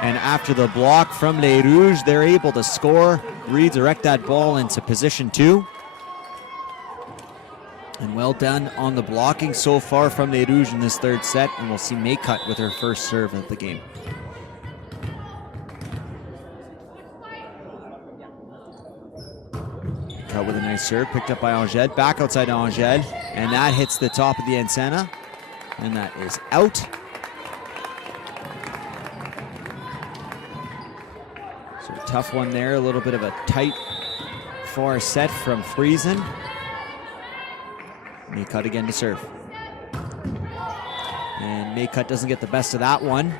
And after the block from Les Rouges, they're able to score, redirect that ball into position 2. And well done on the blocking so far from Les Rouges in this third set. And we'll see Maycut with her first serve of the game. Cut with a nice serve, picked up by Angèle. Back outside to Angèle. And that hits the top of the antenna. And that is out. Tough one there, a little bit of a tight far set from Friesen. Maycut again to serve. And Maycut doesn't get the best of that one.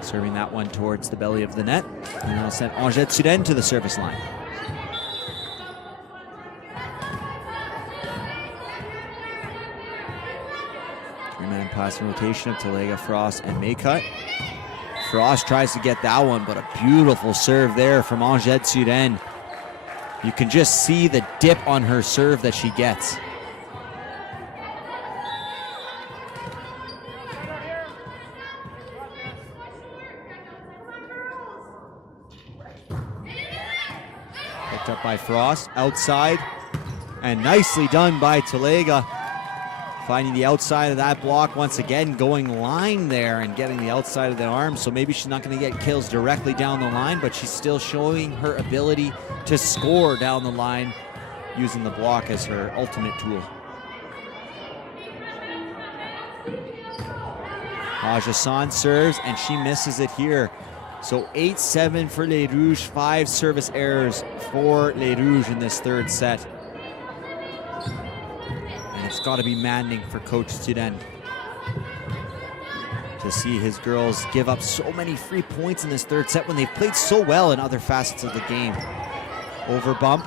Serving that one towards the belly of the net. And that'll send Angèle Tsiren to the service line. Three-man passing rotation of Talega, Frost, and Maycut. Frost tries to get that one, but a beautiful serve there from Angèle Tsiren. You can just see the dip on her serve that she gets. Picked up by Frost, outside, and nicely done by Talega. Finding the outside of that block once again, going line there and getting the outside of the arm. So maybe she's not going to get kills directly down the line, but she's still showing her ability to score down the line using the block as her ultimate tool. Hassan serves, and she misses it here. So 8-7 for Les Rouges, 5 service errors for Les Rouges in this third set. And it's got to be maddening for Coach Student to see his girls give up so many free points in this third set when they've played so well in other facets of the game. Over bump,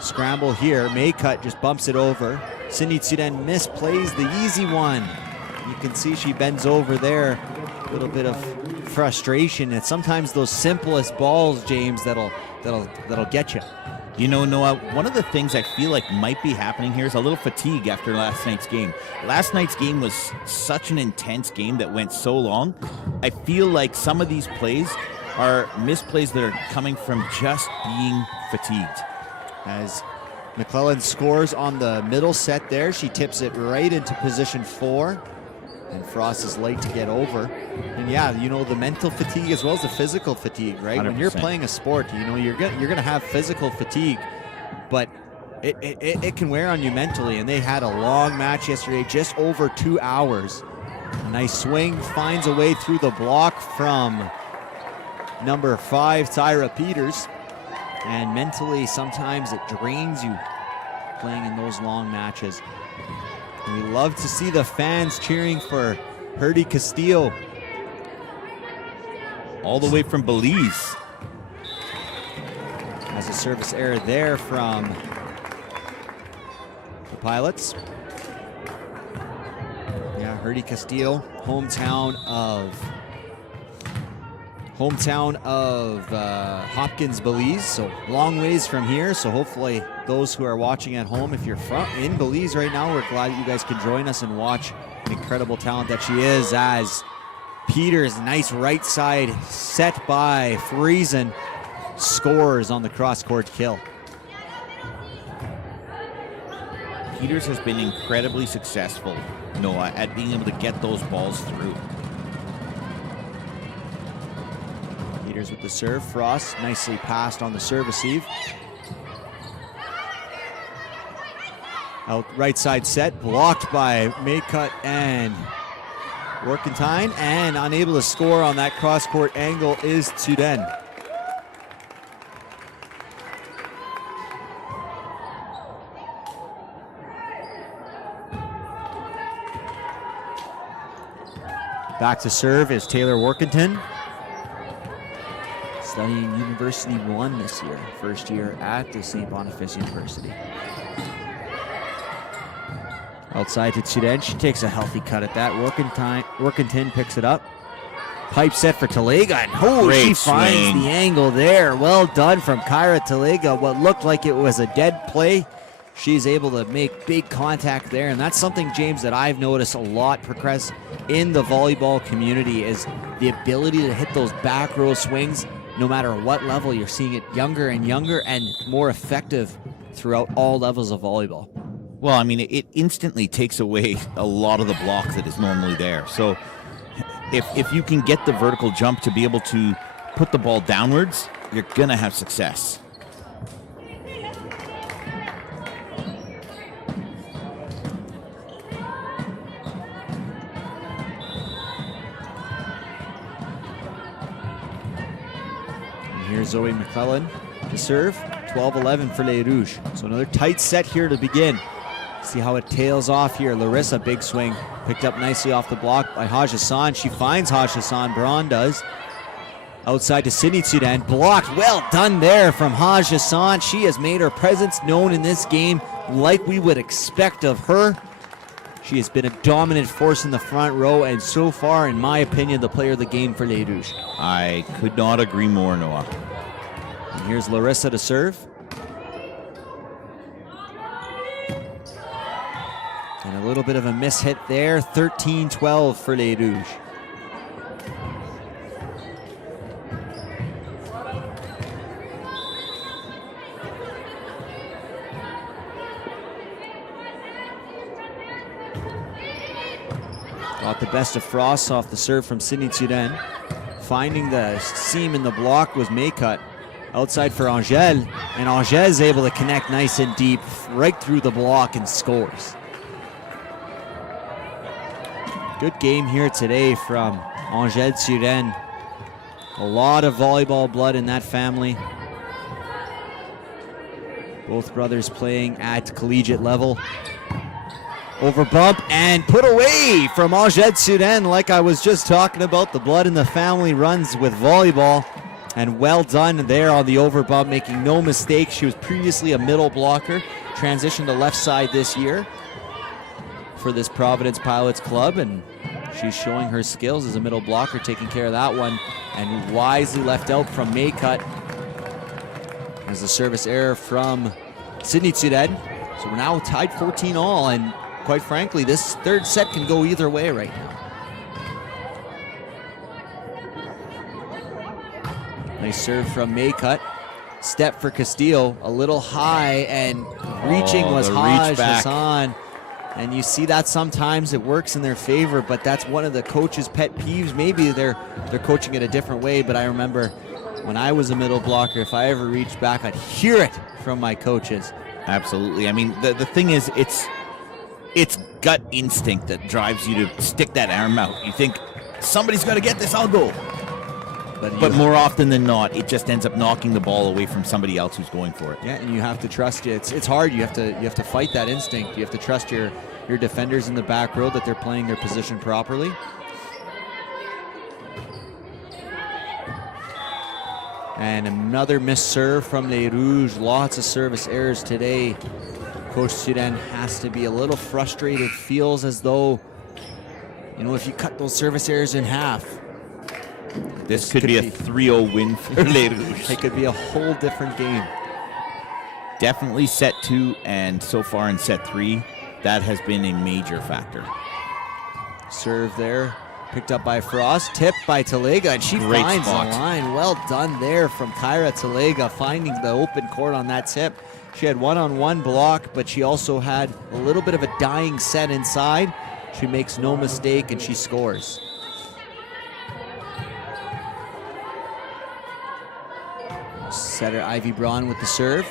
scramble here. Maycut just bumps it over. Cindy Student misplays the easy one. You can see she bends over there. A little bit of frustration. It's sometimes those simplest balls, James, that'll get you. You know, Noah, one of the things I feel like might be happening here is a little fatigue after last night's game. Last night's game was such an intense game that went so long. I feel like some of these plays are misplays that are coming from just being fatigued. As McClellan scores on the middle set there, she tips it right into position 4. And Frost is late to get over. And yeah, you know, the mental fatigue as well as the physical fatigue, right? 100%. When you're playing a sport, you know, you're gonna have physical fatigue, but it can wear on you mentally. And they had a long match yesterday, just over 2 hours. A nice swing, finds a way through the block from number 5, Tyra Peters. And mentally, sometimes it drains you playing in those long matches. We love to see the fans cheering for Herdy Castillo. All the way from Belize. Has a service error there from the Pilots. Yeah, Herdy Castillo, hometown of Hopkins, Belize, so long ways from here. So hopefully those who are watching at home, if you're in Belize right now, we're glad that you guys can join us and watch the incredible talent that she is, as Peters, nice right side set by Friesen, scores on the cross-court kill. Peters has been incredibly successful, Noah, at being able to get those balls through. Peters with the serve. Frost nicely passed on the serve receive. Out right side set, blocked by Maycut and Workentine, and unable to score on that cross-court angle is Tuden. Back to serve is Taylor Workington. Studying University 1 this year, first year at the St. Boniface University. Outside to Tuden, she takes a healthy cut at that. Workington picks it up. Pipe set for Talega, and she finds the angle there. Well done from Kyra Talega. What looked like it was a dead play, she's able to make big contact there, and that's something, James, that I've noticed a lot progress in the volleyball community, is the ability to hit those back row swings. No matter what level, you're seeing it younger and younger and more effective throughout all levels of volleyball. Well, I mean, it instantly takes away a lot of the block that is normally there. So if you can get the vertical jump to be able to put the ball downwards, you're going to have success. Here's Zoe McClellan to serve. 12-11 for Les Rouges. So another tight set here to begin. See how it tails off here. Larissa, big swing. Picked up nicely off the block by Haj Hassan. She finds Haj Hassan. Braun does. Outside to Sydney Tuden. Blocked. Well done there from Haj Hassan. She has made her presence known in this game like we would expect of her. She has been a dominant force in the front row, and so far, in my opinion, the player of the game for Les Rouges. I could not agree more, Noah. And here's Larissa to serve. And a little bit of a mishit there. 13-12 for Les Rouges. Got the best of Frost off the serve from Sydney Tuden. Finding the seam in the block was Maycut. outside for Angèle, and Angèle is able to connect nice and deep right through the block and scores. Good game here today from Angèle Turenne. A lot of volleyball blood in that family. Both brothers playing at collegiate level. Over bump and put away from Angèle Turenne. Like I was just talking about, the blood in the family runs with volleyball. And well done there on the over bump, making no mistake. She was previously a middle blocker, transitioned to left side this year for this Providence Pilots club, and she's showing her skills as a middle blocker, taking care of that one, and wisely left out from Maycut as a service error from Sydney Turenne. So we're now tied 14-all, and quite frankly, this third set can go either way right now. Nice serve from Maycut. Step for Castillo, a little high, and reaching was Haj Hassan. And you see that sometimes it works in their favor, but that's one of the coach's pet peeves. Maybe they're coaching it a different way, but I remember when I was a middle blocker, if I ever reached back, I'd hear it from my coaches. Absolutely. I mean, the thing is, it's gut instinct that drives you to stick that arm out. You think, somebody's got to get this, I'll go. But more often than not, it just ends up knocking the ball away from somebody else who's going for it. Yeah, and you have to trust it. It's hard. You have to fight that instinct. You have to trust your defenders in the back row that they're playing their position properly. And another missed serve from Les Rouges. Lots of service errors today. Coach Turenne has to be a little frustrated. Feels as though, if you cut those service errors in half, this could be a 3-0 win for Les Rouges. It could be a whole different game. Definitely set 2, and so far in set 3, that has been a major factor. Serve there, picked up by Frost, tipped by Talega, and she finds the line. Well done there from Kyra Talega, finding the open court on that tip. She had one-on-one block, but she also had a little bit of a dying set inside. She makes no mistake, and she scores. Setter Ivy Braun with the serve.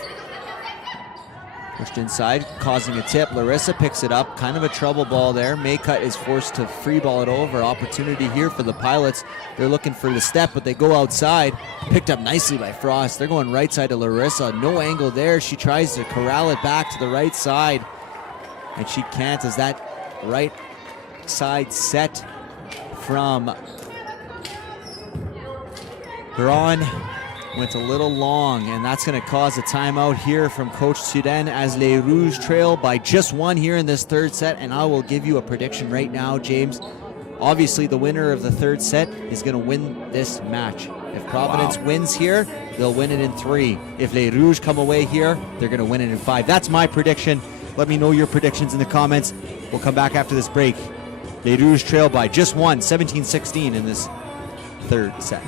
Pushed inside, causing a tip. Larissa picks it up. Kind of a trouble ball there. Maycut is forced to free ball it over. Opportunity here for the Pilots. They're looking for the step, but they go outside. Picked up nicely by Frost. They're going right side to Larissa. No angle there. She tries to corral it back to the right side, and she can't, as that right side set from Braun went a little long, and that's going to cause a timeout here from Coach Turenne as Les Rouges trail by just 1 here in this third set. And I will give you a prediction right now, James. Obviously, the winner of the third set is going to win this match. If Providence wins here, they'll win it in 3. If Les Rouges come away here, they're going to win it in 5. That's my prediction. Let me know your predictions in the comments. We'll come back after this break. Les Rouges trail by just 1, 17-16 in this third set.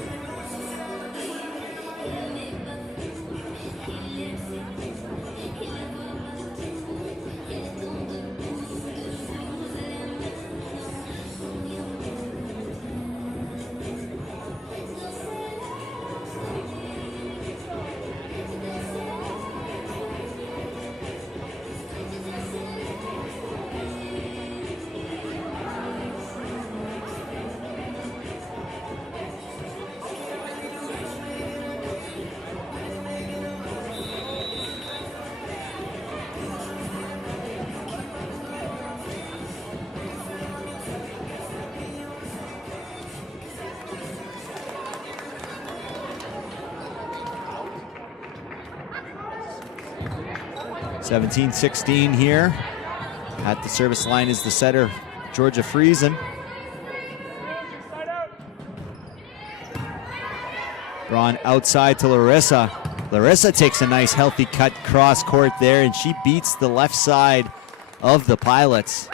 (17-16) here. At the service line is the setter, Georgia Friesen. Braun outside to Larissa. Larissa takes a nice healthy cut cross court there, and she beats the left side of the Pilots.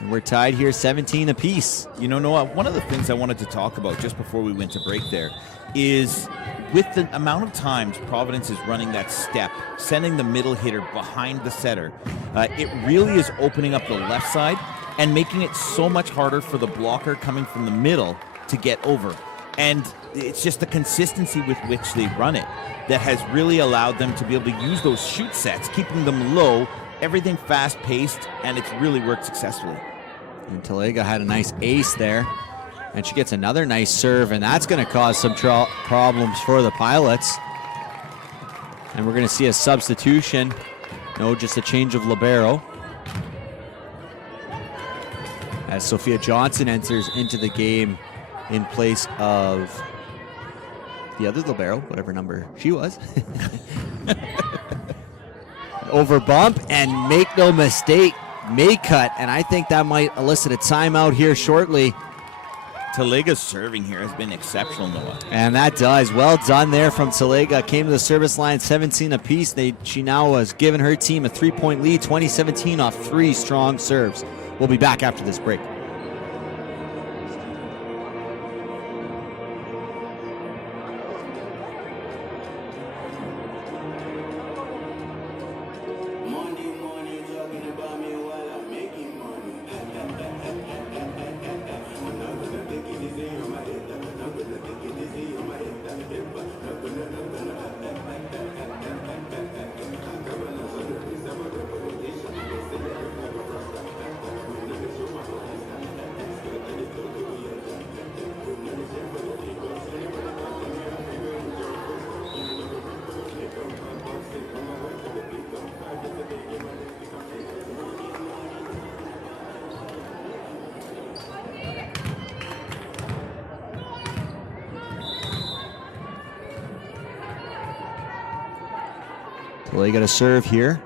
And we're tied here 17 apiece. You know, Noah, one of the things I wanted to talk about just before we went to break there is with the amount of times Providence is running that step, sending the middle hitter behind the setter, it really is opening up the left side and making it so much harder for the blocker coming from the middle to get over. And it's just the consistency with which they run it that has really allowed them to be able to use those shoot sets, keeping them low, everything fast-paced, and it's really worked successfully. And Talega had a nice ace there. And she gets another nice serve, and that's going to cause some problems for the Pilots. And we're going to see a substitution. No, just a change of libero. As Sophia Johnson enters into the game in place of the other libero, whatever number she was. Over bump, and make no mistake, may cut, and I think that might elicit a timeout here shortly. Talega's serving here has been exceptional, Noah. And that does. Well done there from Talega. Came to the service line, 17 apiece. She now has given her team a 3-point lead, 2017 off 3 strong serves. We'll be back after this break. Talega to serve here.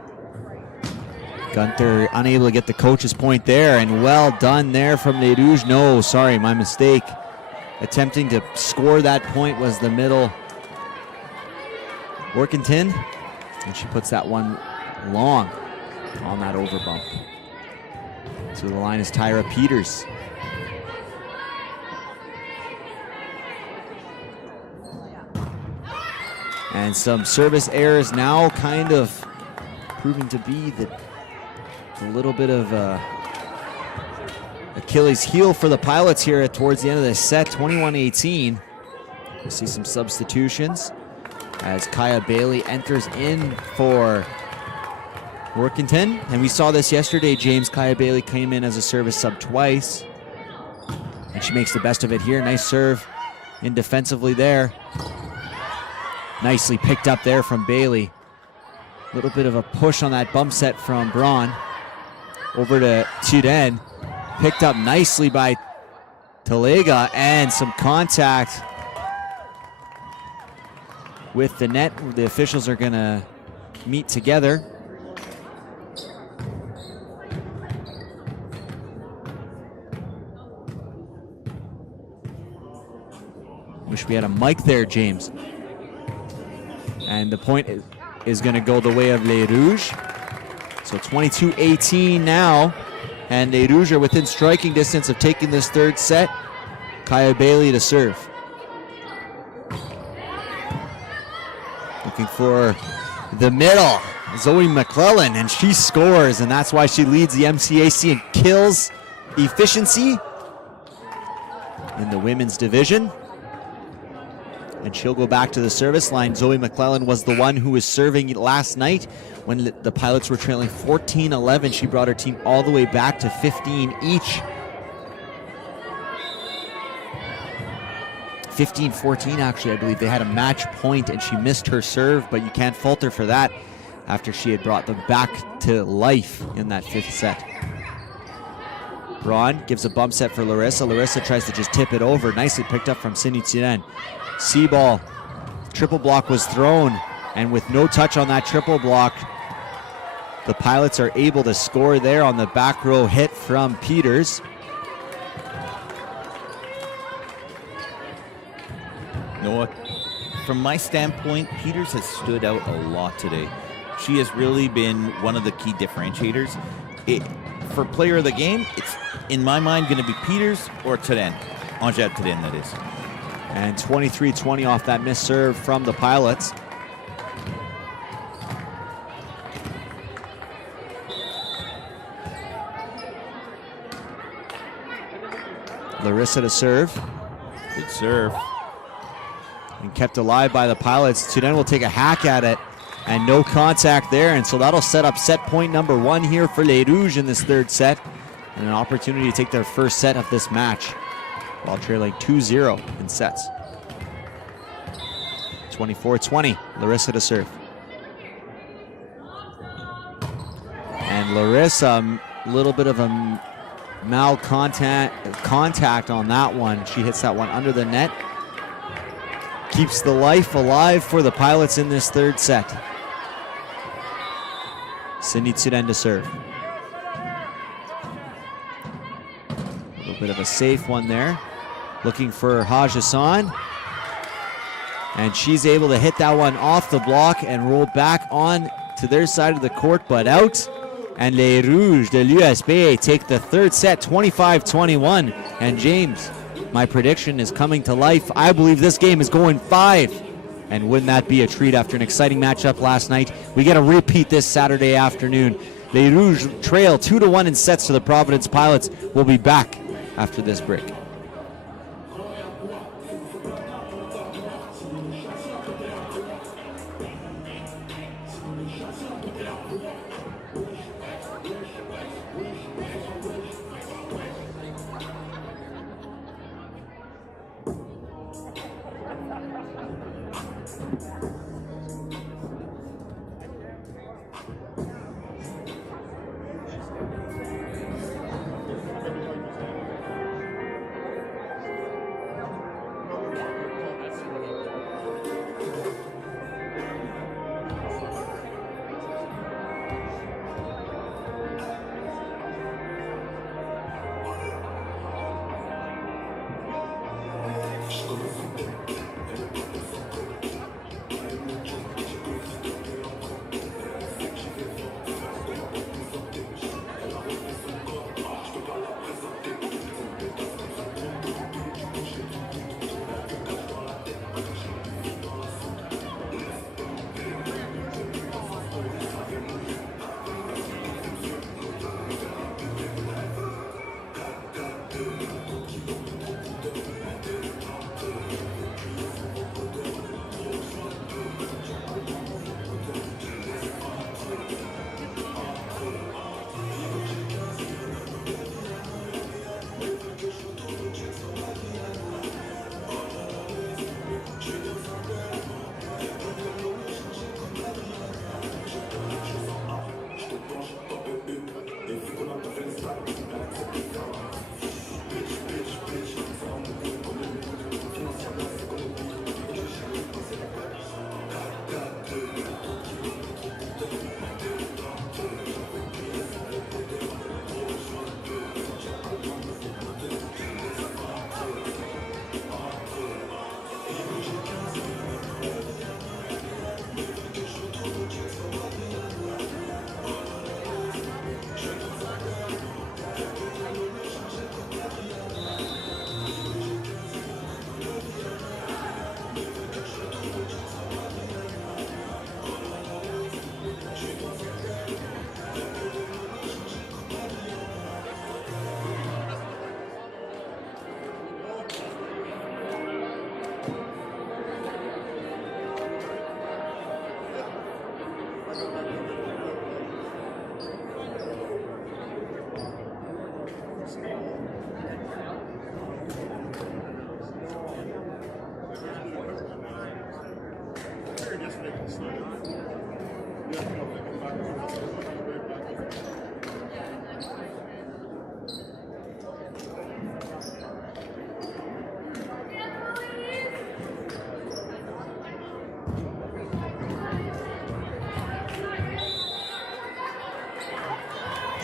Gunther unable to get the coach's point there, and well done there from Les Rouges. No, sorry, my mistake. Attempting to score that point was the middle Workington, and she puts that one long on that overbump. To the line is Tyra Peters. And some service errors now kind of proving to be a little bit of Achilles heel for the Pilots here towards the end of this set, 21-18. We'll see some substitutions as Kaya Bailey enters in for Workington. And we saw this yesterday, James. Kaya Bailey came in as a service sub twice. And she makes the best of it here. Nice serve in defensively there. Nicely picked up there from Bailey. A little bit of a push on that bump set from Braun. Over to Turen. Picked up nicely by Talega, and some contact with the net. The officials are going to meet together. Wish we had a mic there, James. And the point is going to go the way of Les Rouges. So 22-18 now. And Les Rouges are within striking distance of taking this third set. Kaya Bailey to serve. Looking for the middle. Zoe McClellan, and she scores. And that's why she leads the MCAC in kills efficiency in the women's division. And she'll go back to the service line. Zoe McClellan was the one who was serving last night when the Pilots were trailing 14-11. She brought her team all the way back to 15 each. 15-14, actually, I believe. They had a match point, and she missed her serve, but you can't fault her for that after she had brought them back to life in that fifth set. Braun gives a bump set for Larissa. Larissa tries to just tip it over. Nicely picked up from Cindy Turen. C-ball, triple block was thrown, and with no touch on that triple block, the Pilots are able to score there on the back row hit from Peters. Noah, from my standpoint, Peters has stood out a lot today. She has really been one of the key differentiators. For player of the game, it's, in my mind, going to be Peters or Turen. Angèle Turen, that is. And 23-20 off that missed serve from the Pilots. Larissa to serve. Good serve. and kept alive by the Pilots. Tunen will take a hack at it, and no contact there, and so that'll set up set point number 1 here for Les Rouges in this third set, and an opportunity to take their first set of this match while trailing 2-0 in sets. 24-20, Larissa to serve. And Larissa, a little bit of a contact on that one. She hits that one under the net. Keeps the life alive for the Pilots in this third set. Cindy Tunen to serve. A little bit of a safe one there. Looking for Haj Hassan. And she's able to hit that one off the block and roll back on to their side of the court, but out. And Les Rouges de l'USB take the third set, 25-21. And James, my prediction is coming to life. I believe this game is going 5. And wouldn't that be a treat after an exciting matchup last night? We get a repeat this Saturday afternoon. Les Rouges trail 2-1 in sets to the Providence Pilots. We'll be back after this break.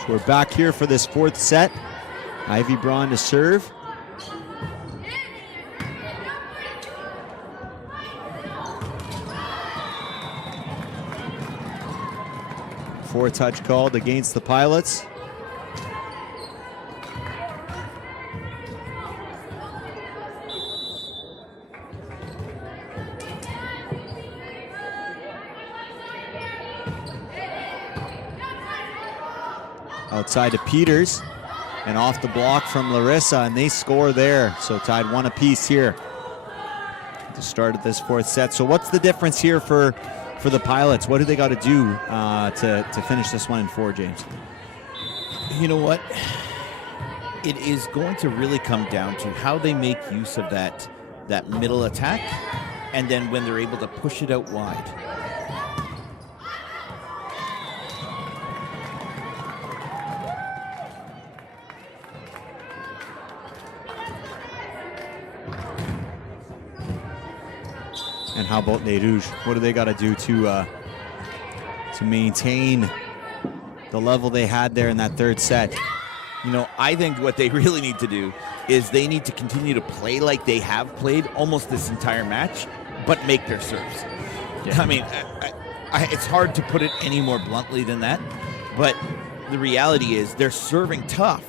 We're back here for this fourth set. Ivy Braun to serve. Touch called against the Pilots. Outside to Peters, and off the block from Larissa, and they score there. So tied 1 apiece here. the start of this fourth set. So what's the difference here for the Pilots? What do they got to do to finish this one in 4, James? You know what? It is going to really come down to how they make use of that middle attack, and then when they're able to push it out wide. And how about Les Rouges? What do they got to do to maintain the level they had there in that third set? You know, I think what they really need to do is they need to continue to play like they have played almost this entire match, but make their serves. Yeah. I mean, it's hard to put it any more bluntly than that, but the reality is they're serving tough,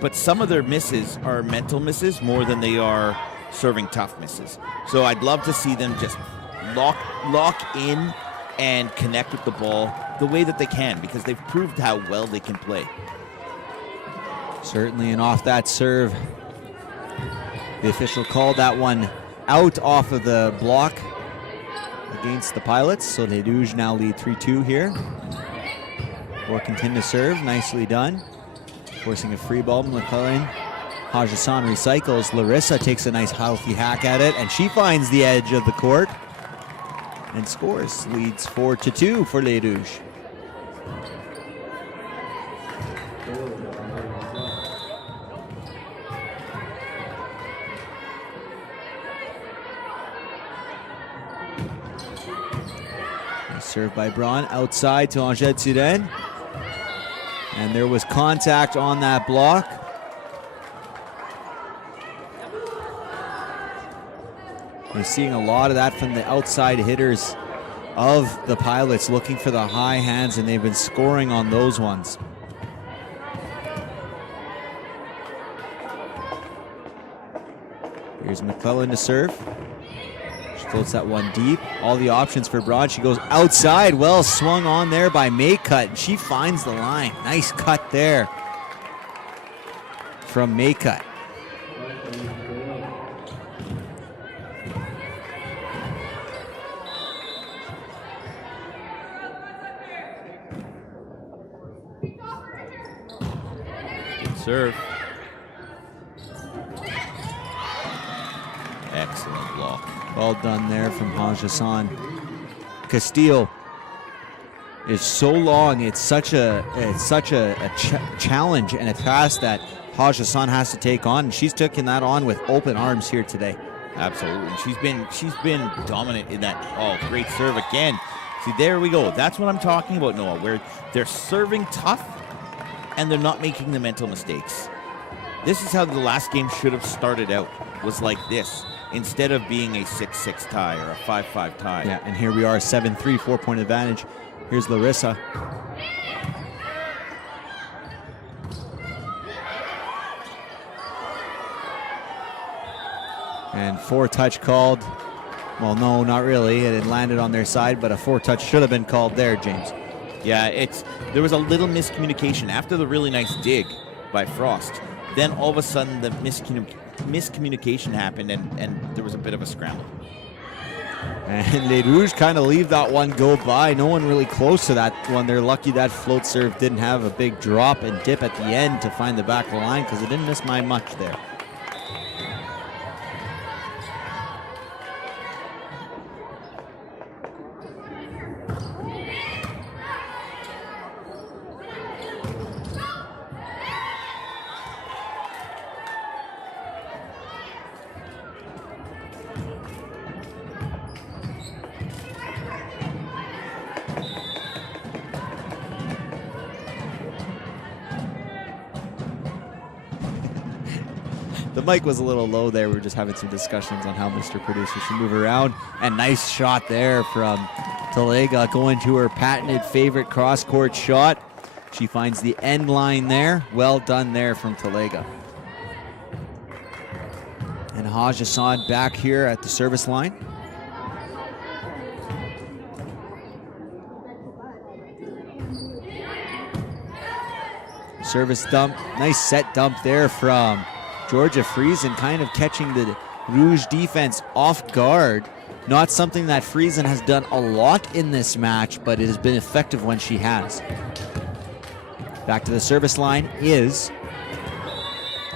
but some of their misses are mental misses more than they are serving tough misses. So I'd love to see them just lock in and connect with the ball the way that they can, because they've proved how well they can play. Certainly, and off that serve, the official called that one out off of the block against the Pilots. So Les Rouges now lead 3-2 here. Workington to serve, nicely done. Forcing a free ball, McClellan. Hajassan recycles. Larissa takes a nice healthy hack at it, and she finds the edge of the court and scores. Leads 4-2 for Les Rouges. Served by Braun outside to Angèle Turenne. And there was contact on that block. We're seeing a lot of that from the outside hitters of the Pilots, looking for the high hands, and they've been scoring on those ones. Here's McClellan to serve. Floats that one deep. All the options for Braun. She goes outside. Well swung on there by Maycut. She finds the line. Nice cut there from Maycut. Good serve. Excellent block. Well done there from Hajassan. Castile is so long. It's such a challenge and a task that Hajassan has to take on. And she's taken that on with open arms here today. Absolutely. She's been dominant in that. Oh, great serve again. See, there we go. That's what I'm talking about, Noah, where they're serving tough and they're not making the mental mistakes. This is how the last game should have started out, was like this, instead of being a 6-6 tie or a 5-5 tie. Yeah, and here we are, 7-3, 4-point advantage. Here's Larissa. And 4-touch called. Well, no, not really. It had landed on their side, but a 4-touch should have been called there, James. Yeah, there was a little miscommunication after the really nice dig by Frost. Then all of a sudden the miscommunication happened, and there was a bit of a scramble. And Les Rouges kind of leave that one go by. No one really close to that one. They're lucky that float serve didn't have a big drop and dip at the end to find the back of the line, because it didn't miss by much there. The mic was a little low there. We were just having some discussions on how Mr. Producer should move around. And nice shot there from Talega, going to her patented favorite cross-court shot. She finds the end line there. Well done there from Talega. And Hajassan back here at the service line. Service dump. Nice set dump there from Georgia Friesen, kind of catching Rouge defense off guard. Not something that Friesen has done a lot in this match, but it has been effective when she has. Back to the service line is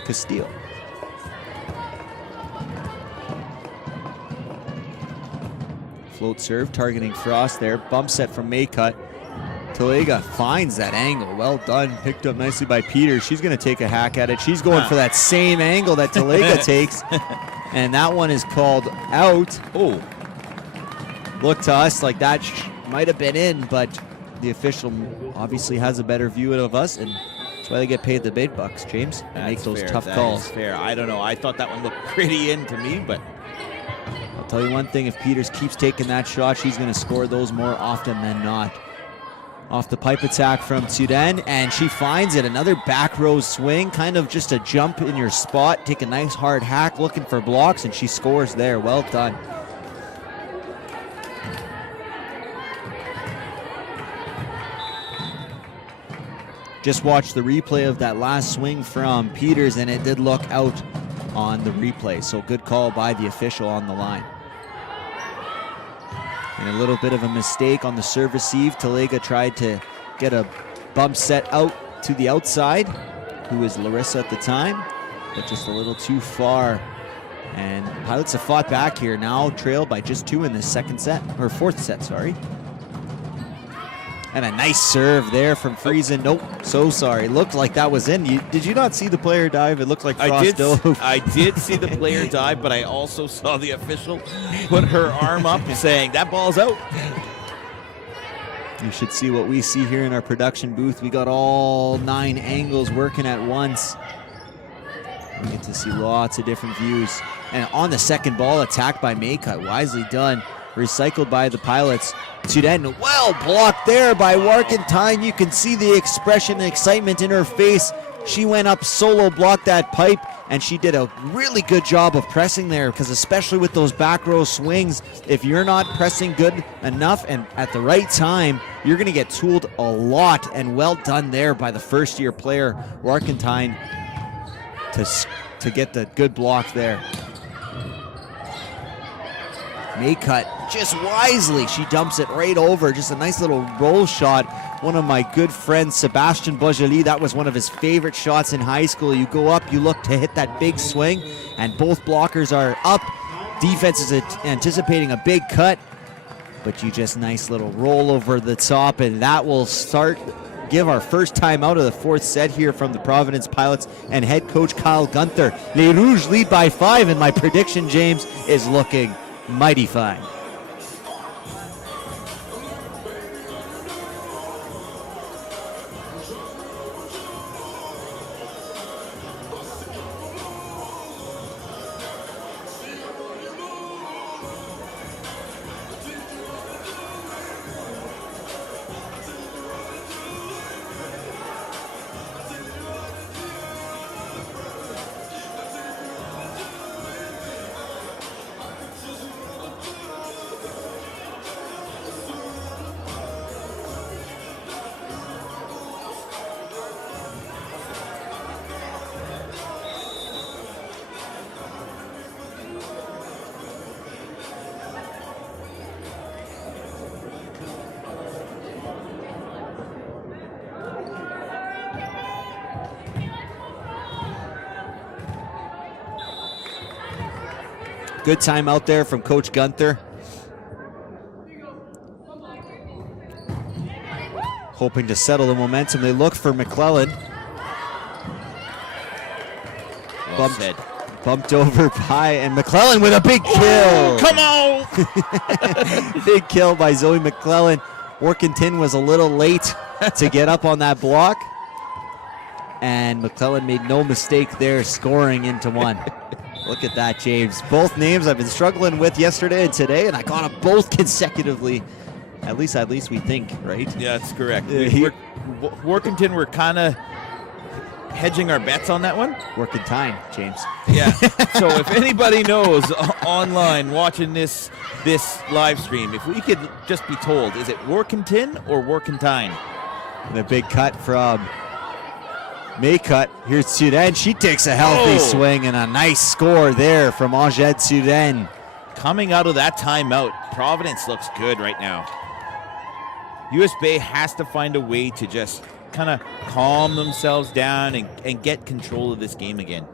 Castile. Float serve, targeting Frost there. Bump set from Maycut. Talega finds that angle. Well done. Picked up nicely by Peters. She's going to take a hack at it. She's going for that same angle that Talega takes. And that one is called out. Oh. Looked to us like that might have been in, but the official obviously has a better view of us, and that's why they get paid the big bucks, James. They make those tough calls. That is fair. I don't know. I thought that one looked pretty in to me, but I'll tell you one thing, if Peters keeps taking that shot, she's going to score those more often than not. Off the pipe attack from Tuden, and she finds it. Another back row swing, kind of just a jump in your spot, take a nice hard hack, looking for blocks, and she scores there. Well done. Just watched the replay of that last swing from Peters, and it did look out on the replay. So good call by the official on the line. And a little bit of a mistake on the serve receive. Talega tried to get a bump set out to the outside, who is Larissa at the time, but just a little too far. And Pilots have fought back here, now trailed by just 2 in this second set, or fourth set, sorry. And a nice serve there from Friesen. Nope, so sorry. Looked like that was in. Did you not see the player dive? It looked like Frost dove. I did see the player dive, but I also saw the official put her arm up saying, that ball's out. You should see what we see here in our production booth. We got all 9 angles working at once. We get to see lots of different views. And on the second ball, attacked by Maycut. Wisely done. Recycled by the Pilots. Tuden, well blocked there by Warkentine. You can see the expression and excitement in her face. She went up solo, blocked that pipe, and she did a really good job of pressing there, because especially with those back row swings, if you're not pressing good enough and at the right time, you're going to get tooled a lot. And well done there by the first-year player, Warkentine, to get the good block there. Maycut, just wisely, she dumps it right over. Just a nice little roll shot. One of my good friends, Sebastian Bojoli, that was one of his favorite shots in high school. You go up, you look to hit that big swing, and both blockers are up. Defense is anticipating a big cut, but you just nice little roll over the top, and that will give our first time out of the fourth set here from the Providence Pilots and head coach Kyle Gunther. Les Rouges lead by 5, and my prediction, James, is looking mighty fine. Good time out there from Coach Gunther. Hoping to settle the momentum. They look for McClellan. Bumped over by, and McClellan with a big kill. Come on! Big kill by Zoe McClellan. Workington was a little late to get up on that block. And McClellan made no mistake there, scoring into one. Look at that, James. Both names I've been struggling with yesterday and today, and I got them both consecutively. At least we think, right? Yeah, that's correct. Workington, we're kind of hedging our bets on that one. Working time, James. Yeah. So if anybody knows online watching this live stream, if we could just be told, is it Workington or Workintine? The big cut from Maycut, here's Sudan. She takes a healthy swing and a nice score there from Angèle Sudan. Coming out of that timeout, Providence looks good right now. US Bay has to find a way to just kind of calm themselves down and get control of this game again.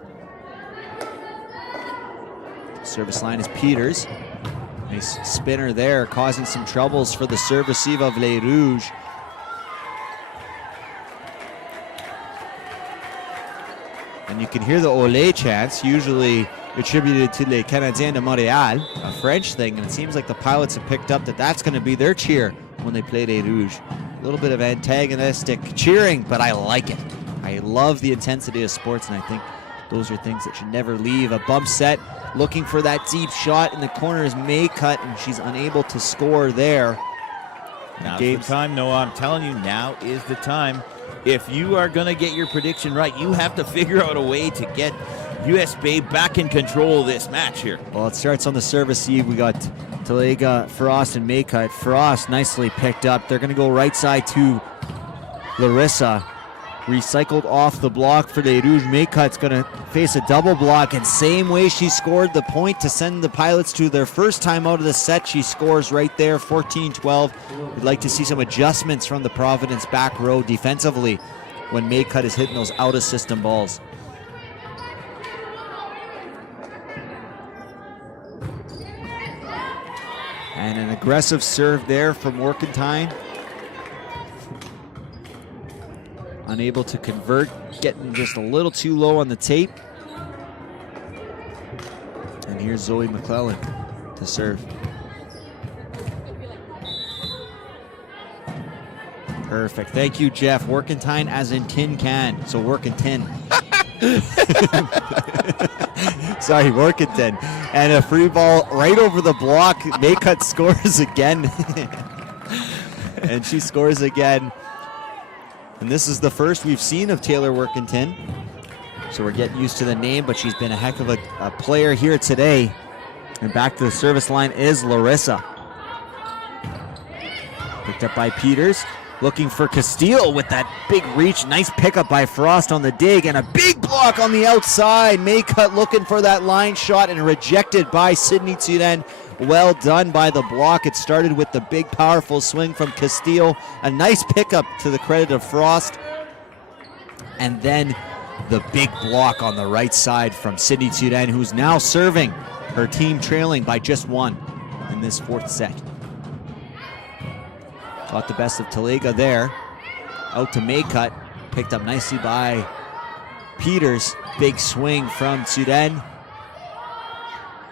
Service line is Peters. Nice spinner there, causing some troubles for the serve receive of Les Rouges. And you can hear the Olé chants, usually attributed to Les Canadiens de Montréal, a French thing, and it seems like the Pilots have picked up that that's going to be their cheer when they play Les Rouges. A little bit of antagonistic cheering, but I like it. I love the intensity of sports, and I think those are things that should never leave. A bump set, looking for that deep shot in the corner is Maycut, and she's unable to score there. Now's the time, Noah. I'm telling you, now is the time. If you are going to get your prediction right, you have to figure out a way to get US Bay back in control of this match here. Well, it starts on the service eve. We got Talega, Frost, and Maycut. Frost nicely picked up. They're going to go right side to Larissa. Recycled off the block for Les Rouges. Maycut's going to face a double block, and same way she scored the point to send the Pilots to their first time out of the set, she scores right there, 14-12. We'd like to see some adjustments from the Providence back row defensively when Maycut is hitting those out-of-system balls. And an aggressive serve there from Workentine. Unable to convert, getting just a little too low on the tape. And here's Zoe McClellan to serve. Perfect. Thank you, Jeff. Workentine as in tin can. So Workentine. Sorry, Workington. And a free ball right over the block. Maycut scores again. And she scores again. And this is the first we've seen of Taylor Workington. So we're getting used to the name, but she's been a heck of a player here today. And back to the service line is Larissa. Picked up by Peters. Looking for Castile with that big reach. Nice pickup by Frost on the dig, and a big block on the outside. Maycut looking for that line shot and rejected by Sydney Turen. Well done by the block. It started with the big powerful swing from Castile. A nice pickup to the credit of Frost. And then the big block on the right side from Sydney Turen, who's now serving her team trailing by just one in this fourth set. Got the best of Talega there. Out to Maycut. Picked up nicely by Peters. Big swing from Turen.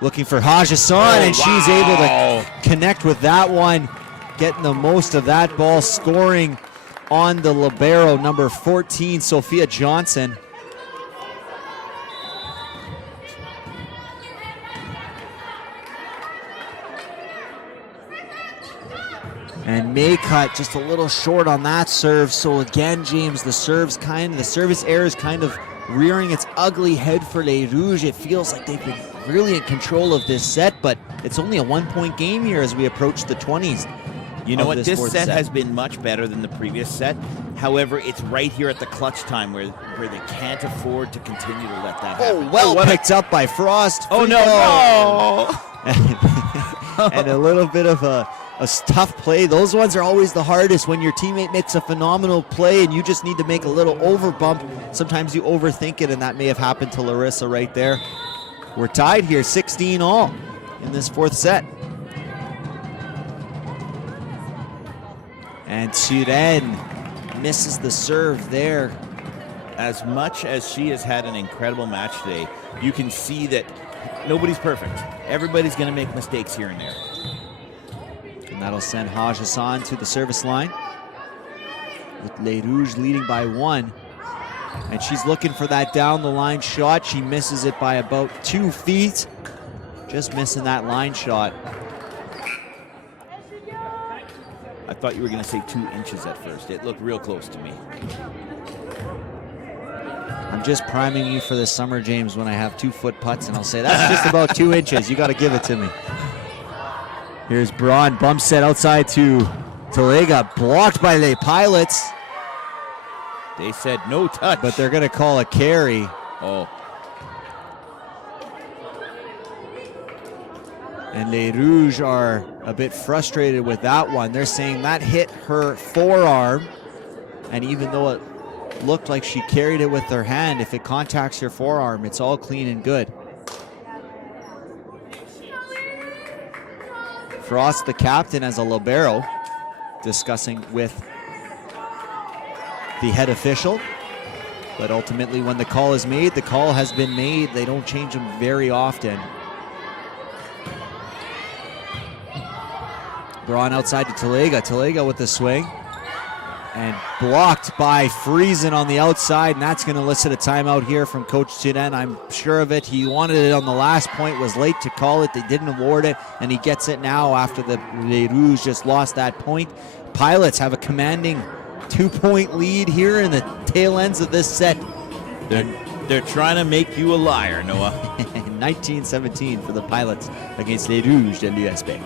Looking for Hajassan, and she's able to connect with that one. Getting the most of that ball. Scoring on the libero, number 14, Sophia Johnson. And Maycut just a little short on that serve. So again, James, the service error is kind of rearing its ugly head for Les Rouges. It feels like they've been really in control of this set, but it's only a 1-point game here as we approach the 20s. You know what? This set has been much better than the previous set. However, it's right here at the clutch time where they can't afford to continue to let that happen. Well picked up by Frost. Oh, no. And a little bit of a tough play. Those ones are always the hardest when your teammate makes a phenomenal play and you just need to make a little over bump. Sometimes you overthink it, and that may have happened to Larissa right there. We're tied here, 16-all in this fourth set. And Turen misses the serve there. As much as she has had an incredible match today, you can see that nobody's perfect. Everybody's going to make mistakes here and there. And that'll send Hajassan to the service line, with Les Rouges leading by 1. And she's looking for that down the line shot. She misses it by about 2 feet. Just missing that line shot. I thought you were going to say 2 inches at first. It looked real close to me. I'm just priming you for this summer, James, when I have 2-foot putts, and I'll say that's just about 2 inches. You got to give it to me. Here's Braun, bump set outside to Talega, blocked by the Pilots. They said no touch. But they're going to call a carry. Oh. And Les Rouges are a bit frustrated with that one. They're saying that hit her forearm. And even though it looked like she carried it with her hand, if it contacts your forearm, it's all clean and good. Frost, the captain, as a libero, discussing with the head official. But ultimately, when the call is made, the call has been made. They don't change them very often. Braun outside to Talega. Talega with the swing. And blocked by Friesen on the outside, and that's going to elicit a timeout here from Coach Turenne. I'm sure of it. He wanted it on the last point, was late to call it. They didn't award it, and he gets it now after the Les Rouges just lost that point. Pilots have a commanding 2-point lead here in the tail ends of this set. They're trying to make you a liar, Noah. 19-17 for the Pilots against Les Rouges de l'USB.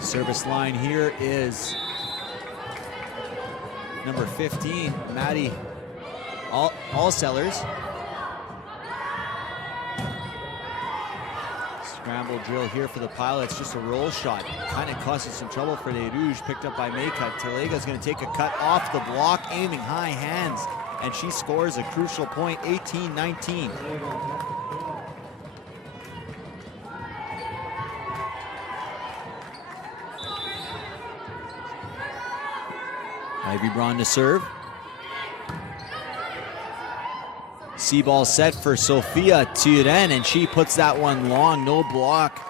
Service line here is number 15, Maddie Allsellers. Scramble drill here for the Pilots, just a roll shot. Kind of causes some trouble for Les Rouges, picked up by Maycut. Talega's going to take a cut off the block, aiming high hands, and she scores a crucial point, 18-19. Ivy Braun to serve. C-ball set for Sophia Turenne, and she puts that one long. No block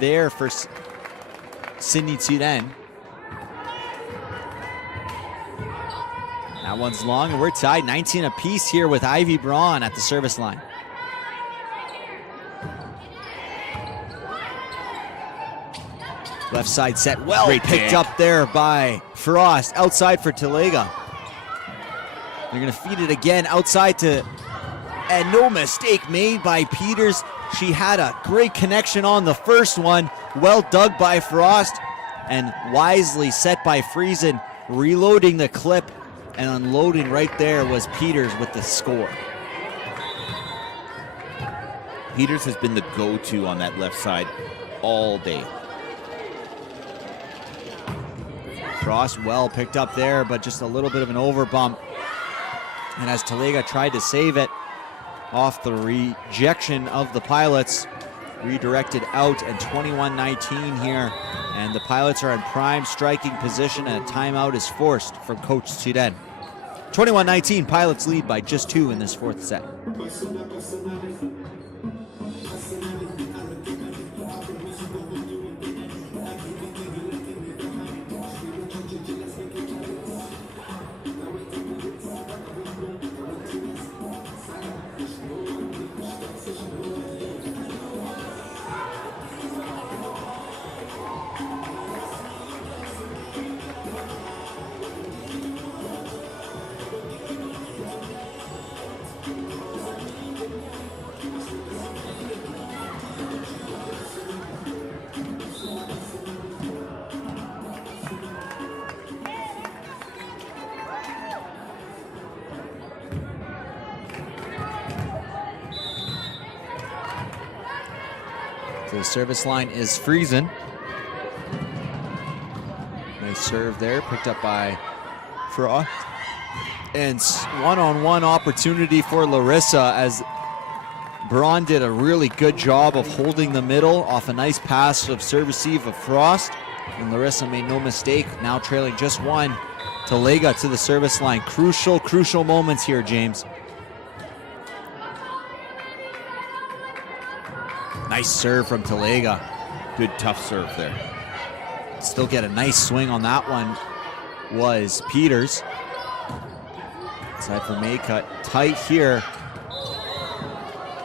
there for Sydney Turenne. That one's long, and we're tied 19 apiece here with Ivy Braun at the service line. Left side set, well Great picked pick. up there by Frost. Outside for Talega. They're going to feed it again outside to, and no mistake made by Peters. She had a great connection on the first one. Well dug by Frost and wisely set by Friesen. Reloading the clip and unloading right there was Peters with the score. Peters has been the go-to on that left side all day. Frost well picked up there, but just a little bit of an overbump. And as Talega tried to save it off the rejection of the Pilots, redirected out, and 21-19 here. And the Pilots are in prime striking position, and a timeout is forced from Coach Turenne. 21-19, Pilots lead by just 2 in this fourth set. The service line is Friesen. Nice serve there, picked up by Frost. And one-on-one opportunity for Larissa, as Braun did a really good job of holding the middle off a nice pass of serve receive of Frost. And Larissa made no mistake, now trailing just one. Talega to the service line. Crucial moments here, James. Nice serve from Talega. Good tough serve there. Still get a nice swing on that one was Peters. Side for Maycut. Tight here.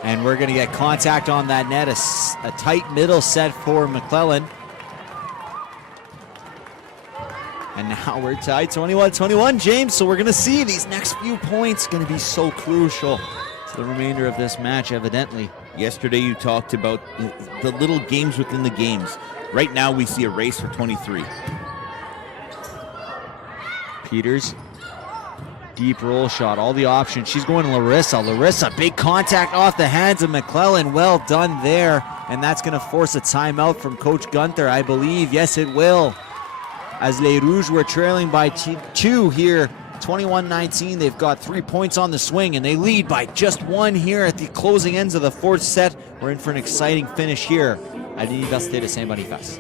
And we're going to get contact on that net. A tight middle set for McClellan. And now we're tied 21-21, James. So we're going to see these next few points going to be so crucial to the remainder of this match, evidently. Yesterday you talked about the little games within the games. Right now we see a race for 23. Peters, deep roll shot, all the options. She's going to Larissa. Larissa, big contact off the hands of McClellan. Well done there. And that's going to force a timeout from Coach Gunther, I believe. Yes, it will. As Les Rouges were trailing by 2 here, 21-19. They've got 3 points on the swing, and they lead by just 1 here at the closing ends of the 4th set. We're in for an exciting finish here at Université de Saint-Boniface.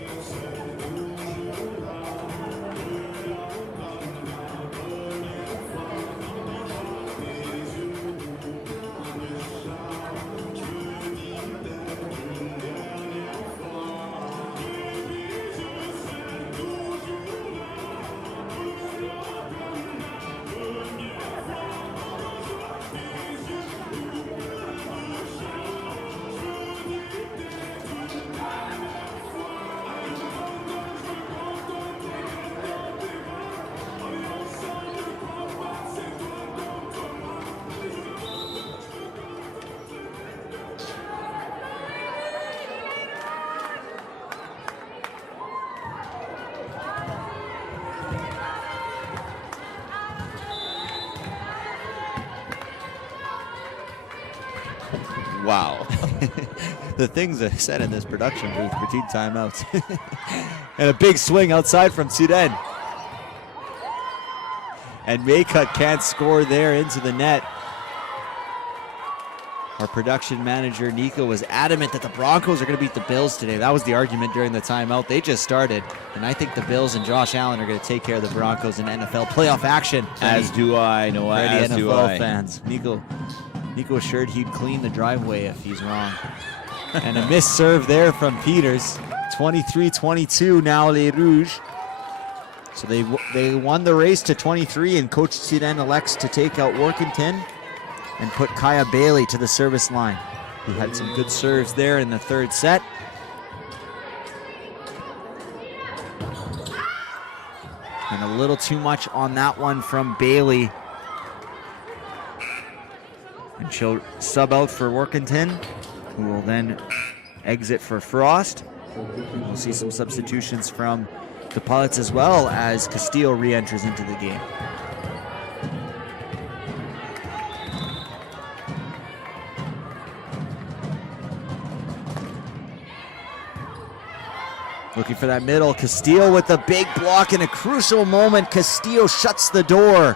Wow. The things I said in this production booth between timeouts. And a big swing outside from Sudan. And Maycut can't score there into the net. Our production manager, Nico, was adamant that the Broncos are going to beat the Bills today. That was the argument during the timeout. They just started. And I think the Bills and Josh Allen are going to take care of the Broncos in NFL playoff action. As do I, Noah, For as any do NFL I. fans. Nico assured he'd clean the driveway if he's wrong. And a missed serve there from Peters. 23-22 now, Les Rouges. So they won the race to 23, and Coach Zidane elects to take out Workington and put Kaya Bailey to the service line, who had some good serves there in the 3rd set. And a little too much on that one from Bailey. And she'll sub out for Workington, who will then exit for Frost. We'll see some substitutions from the pilots as well as Castillo re-enters into the game. Looking for that middle. Castillo with a big block in a crucial moment. Castillo shuts the door.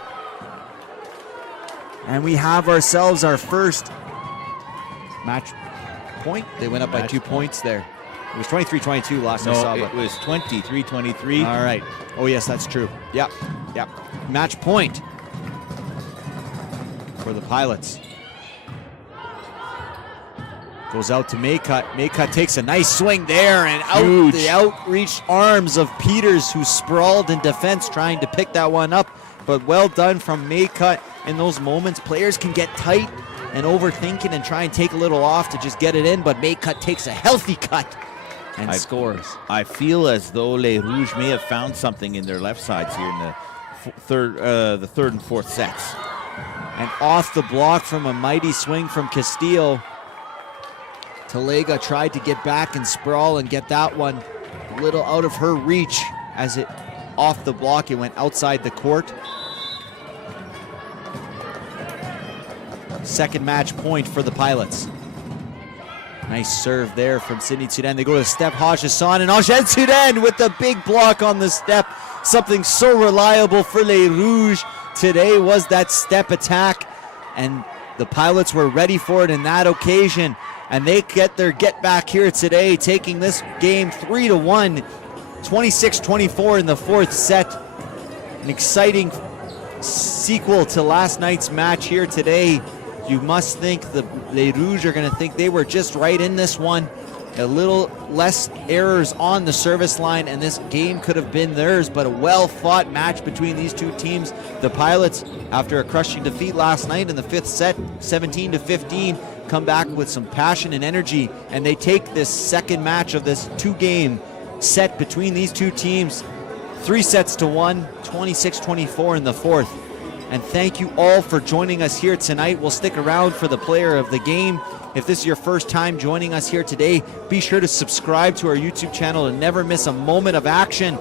And we have ourselves our first match point. They went up by 2 points there. It was 23-22 last I saw. No, it was 23-23. All right. Oh, yes, that's true. Yep. Match point for the Pilots. Goes out to Maycut. Maycut takes a nice swing there, and out the outreached arms of Peters, who sprawled in defense trying to pick that one up. But well done from Maycut. In those moments, players can get tight and overthink it and try and take a little off to just get it in, but Maycut takes a healthy cut and scores. I feel as though Les Rouges may have found something in their left sides here in the third and 4th sets. And off the block from a mighty swing from Castillo, Talega tried to get back and sprawl and get that one a little out of her reach. As it off the block, it went outside the court. Second match point for the Pilots. Nice serve there from Sydney Sudan. They go to step Hajjassan, and Hajjad Sudan with the big block on the step. Something so reliable for Les Rouges today was that step attack, and the Pilots were ready for it in that occasion, and they get their get back here today, taking this game 3-1 26-24 in the fourth set. An exciting sequel to last night's match here today. You must think the Les Rouges are going to think they were just right in this one. A little less errors on the service line, and this game could have been theirs, but a well-fought match between these two teams. The Pilots, after a crushing defeat last night in the fifth set, 17-15, come back with some passion and energy, and they take this second match of this two-game set between these two teams 3-1, 26-24 in the fourth. And thank you all for joining us here tonight. We'll stick around for the player of the game. If this is your first time joining us here today, be sure to subscribe to our YouTube channel and never miss a moment of action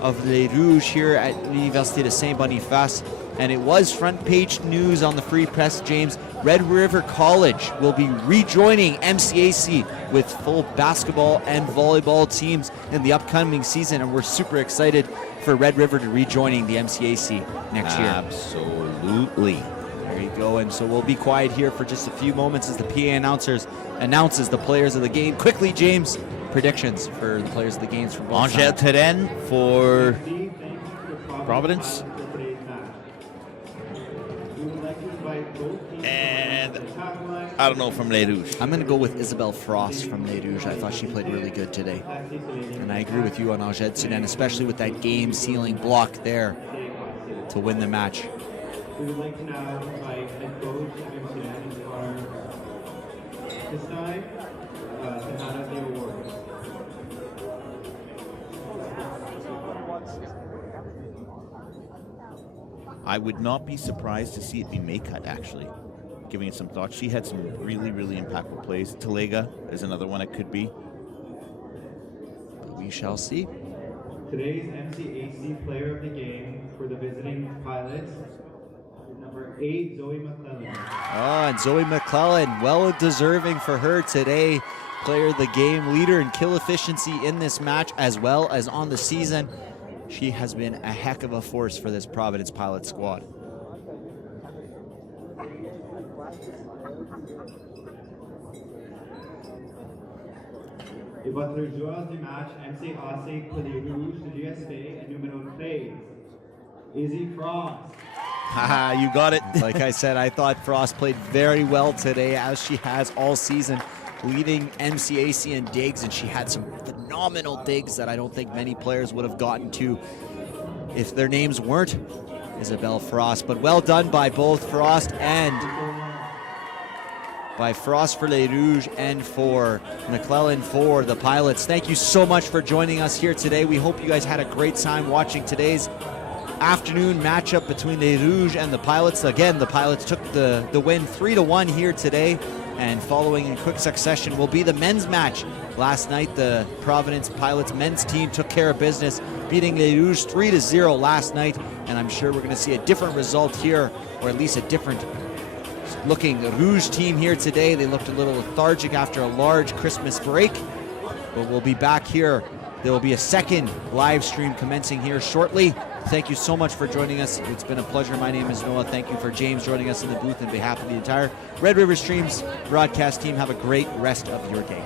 of Les Rouges here at Université de Saint-Boniface. And it was front page news on the Free Press, James. Red River College will be rejoining MCAC with full basketball and volleyball teams in the upcoming season, and we're super excited for Red River to rejoining the MCAC next year. Absolutely. There you go, and so we'll be quiet here for just a few moments as the PA announces the players of the game. Quickly, James, predictions for the players of the games from both Angèle sides. Terren for Providence. And I don't know from Les Rouges. I'm going to go with Isabelle Frost from Les Rouges. I thought she played really good today. And I agree with you on Angèle Terren, especially with that game-sealing block there to win the match. We would like to now invite head coach of MCN this time to hand out the awards. I would not be surprised to see it be Maycut, actually. Giving it some thought. She had some really, really impactful plays. Talega is another one it could be. We shall see. Today's MCAC player of the game for the visiting Pilots is number 8, Zoe McClellan. Oh, and Zoe McClellan, well deserving for her today. Player of the game, leader in kill efficiency in this match as well as on the season. She has been a heck of a force for this Providence Pilot squad. Et votre joueur du match MCAC pour les Rouges de l'UST est numéro 13, Izzy Frost. Haha, you got it. Like I said, I thought Frost played very well today, as she has all season, leading MCAC in digs, and she had some phenomenal digs that I don't think many players would have gotten to if their names weren't Isabelle Frost. But well done by both Frost and for Les Rouges and for McClellan for the Pilots. Thank you so much for joining us here today. We hope you guys had a great time watching today's afternoon matchup between Les Rouges and the Pilots. Again, the Pilots took the win 3-1 here today, and following in quick succession will be the men's match. Last night, the Providence Pilots men's team took care of business, beating Les Rouges 3-0 last night, and I'm sure we're going to see a different result here, or at least a different looking Rouge team here today. They looked a little lethargic after a large Christmas break, but we'll be back here. There will be a second live stream commencing here shortly. Thank you so much for joining us. It's been a pleasure. My name is Noah. Thank you for James joining us in the booth on behalf of the entire Red River Streams broadcast team. Have a great rest of your day.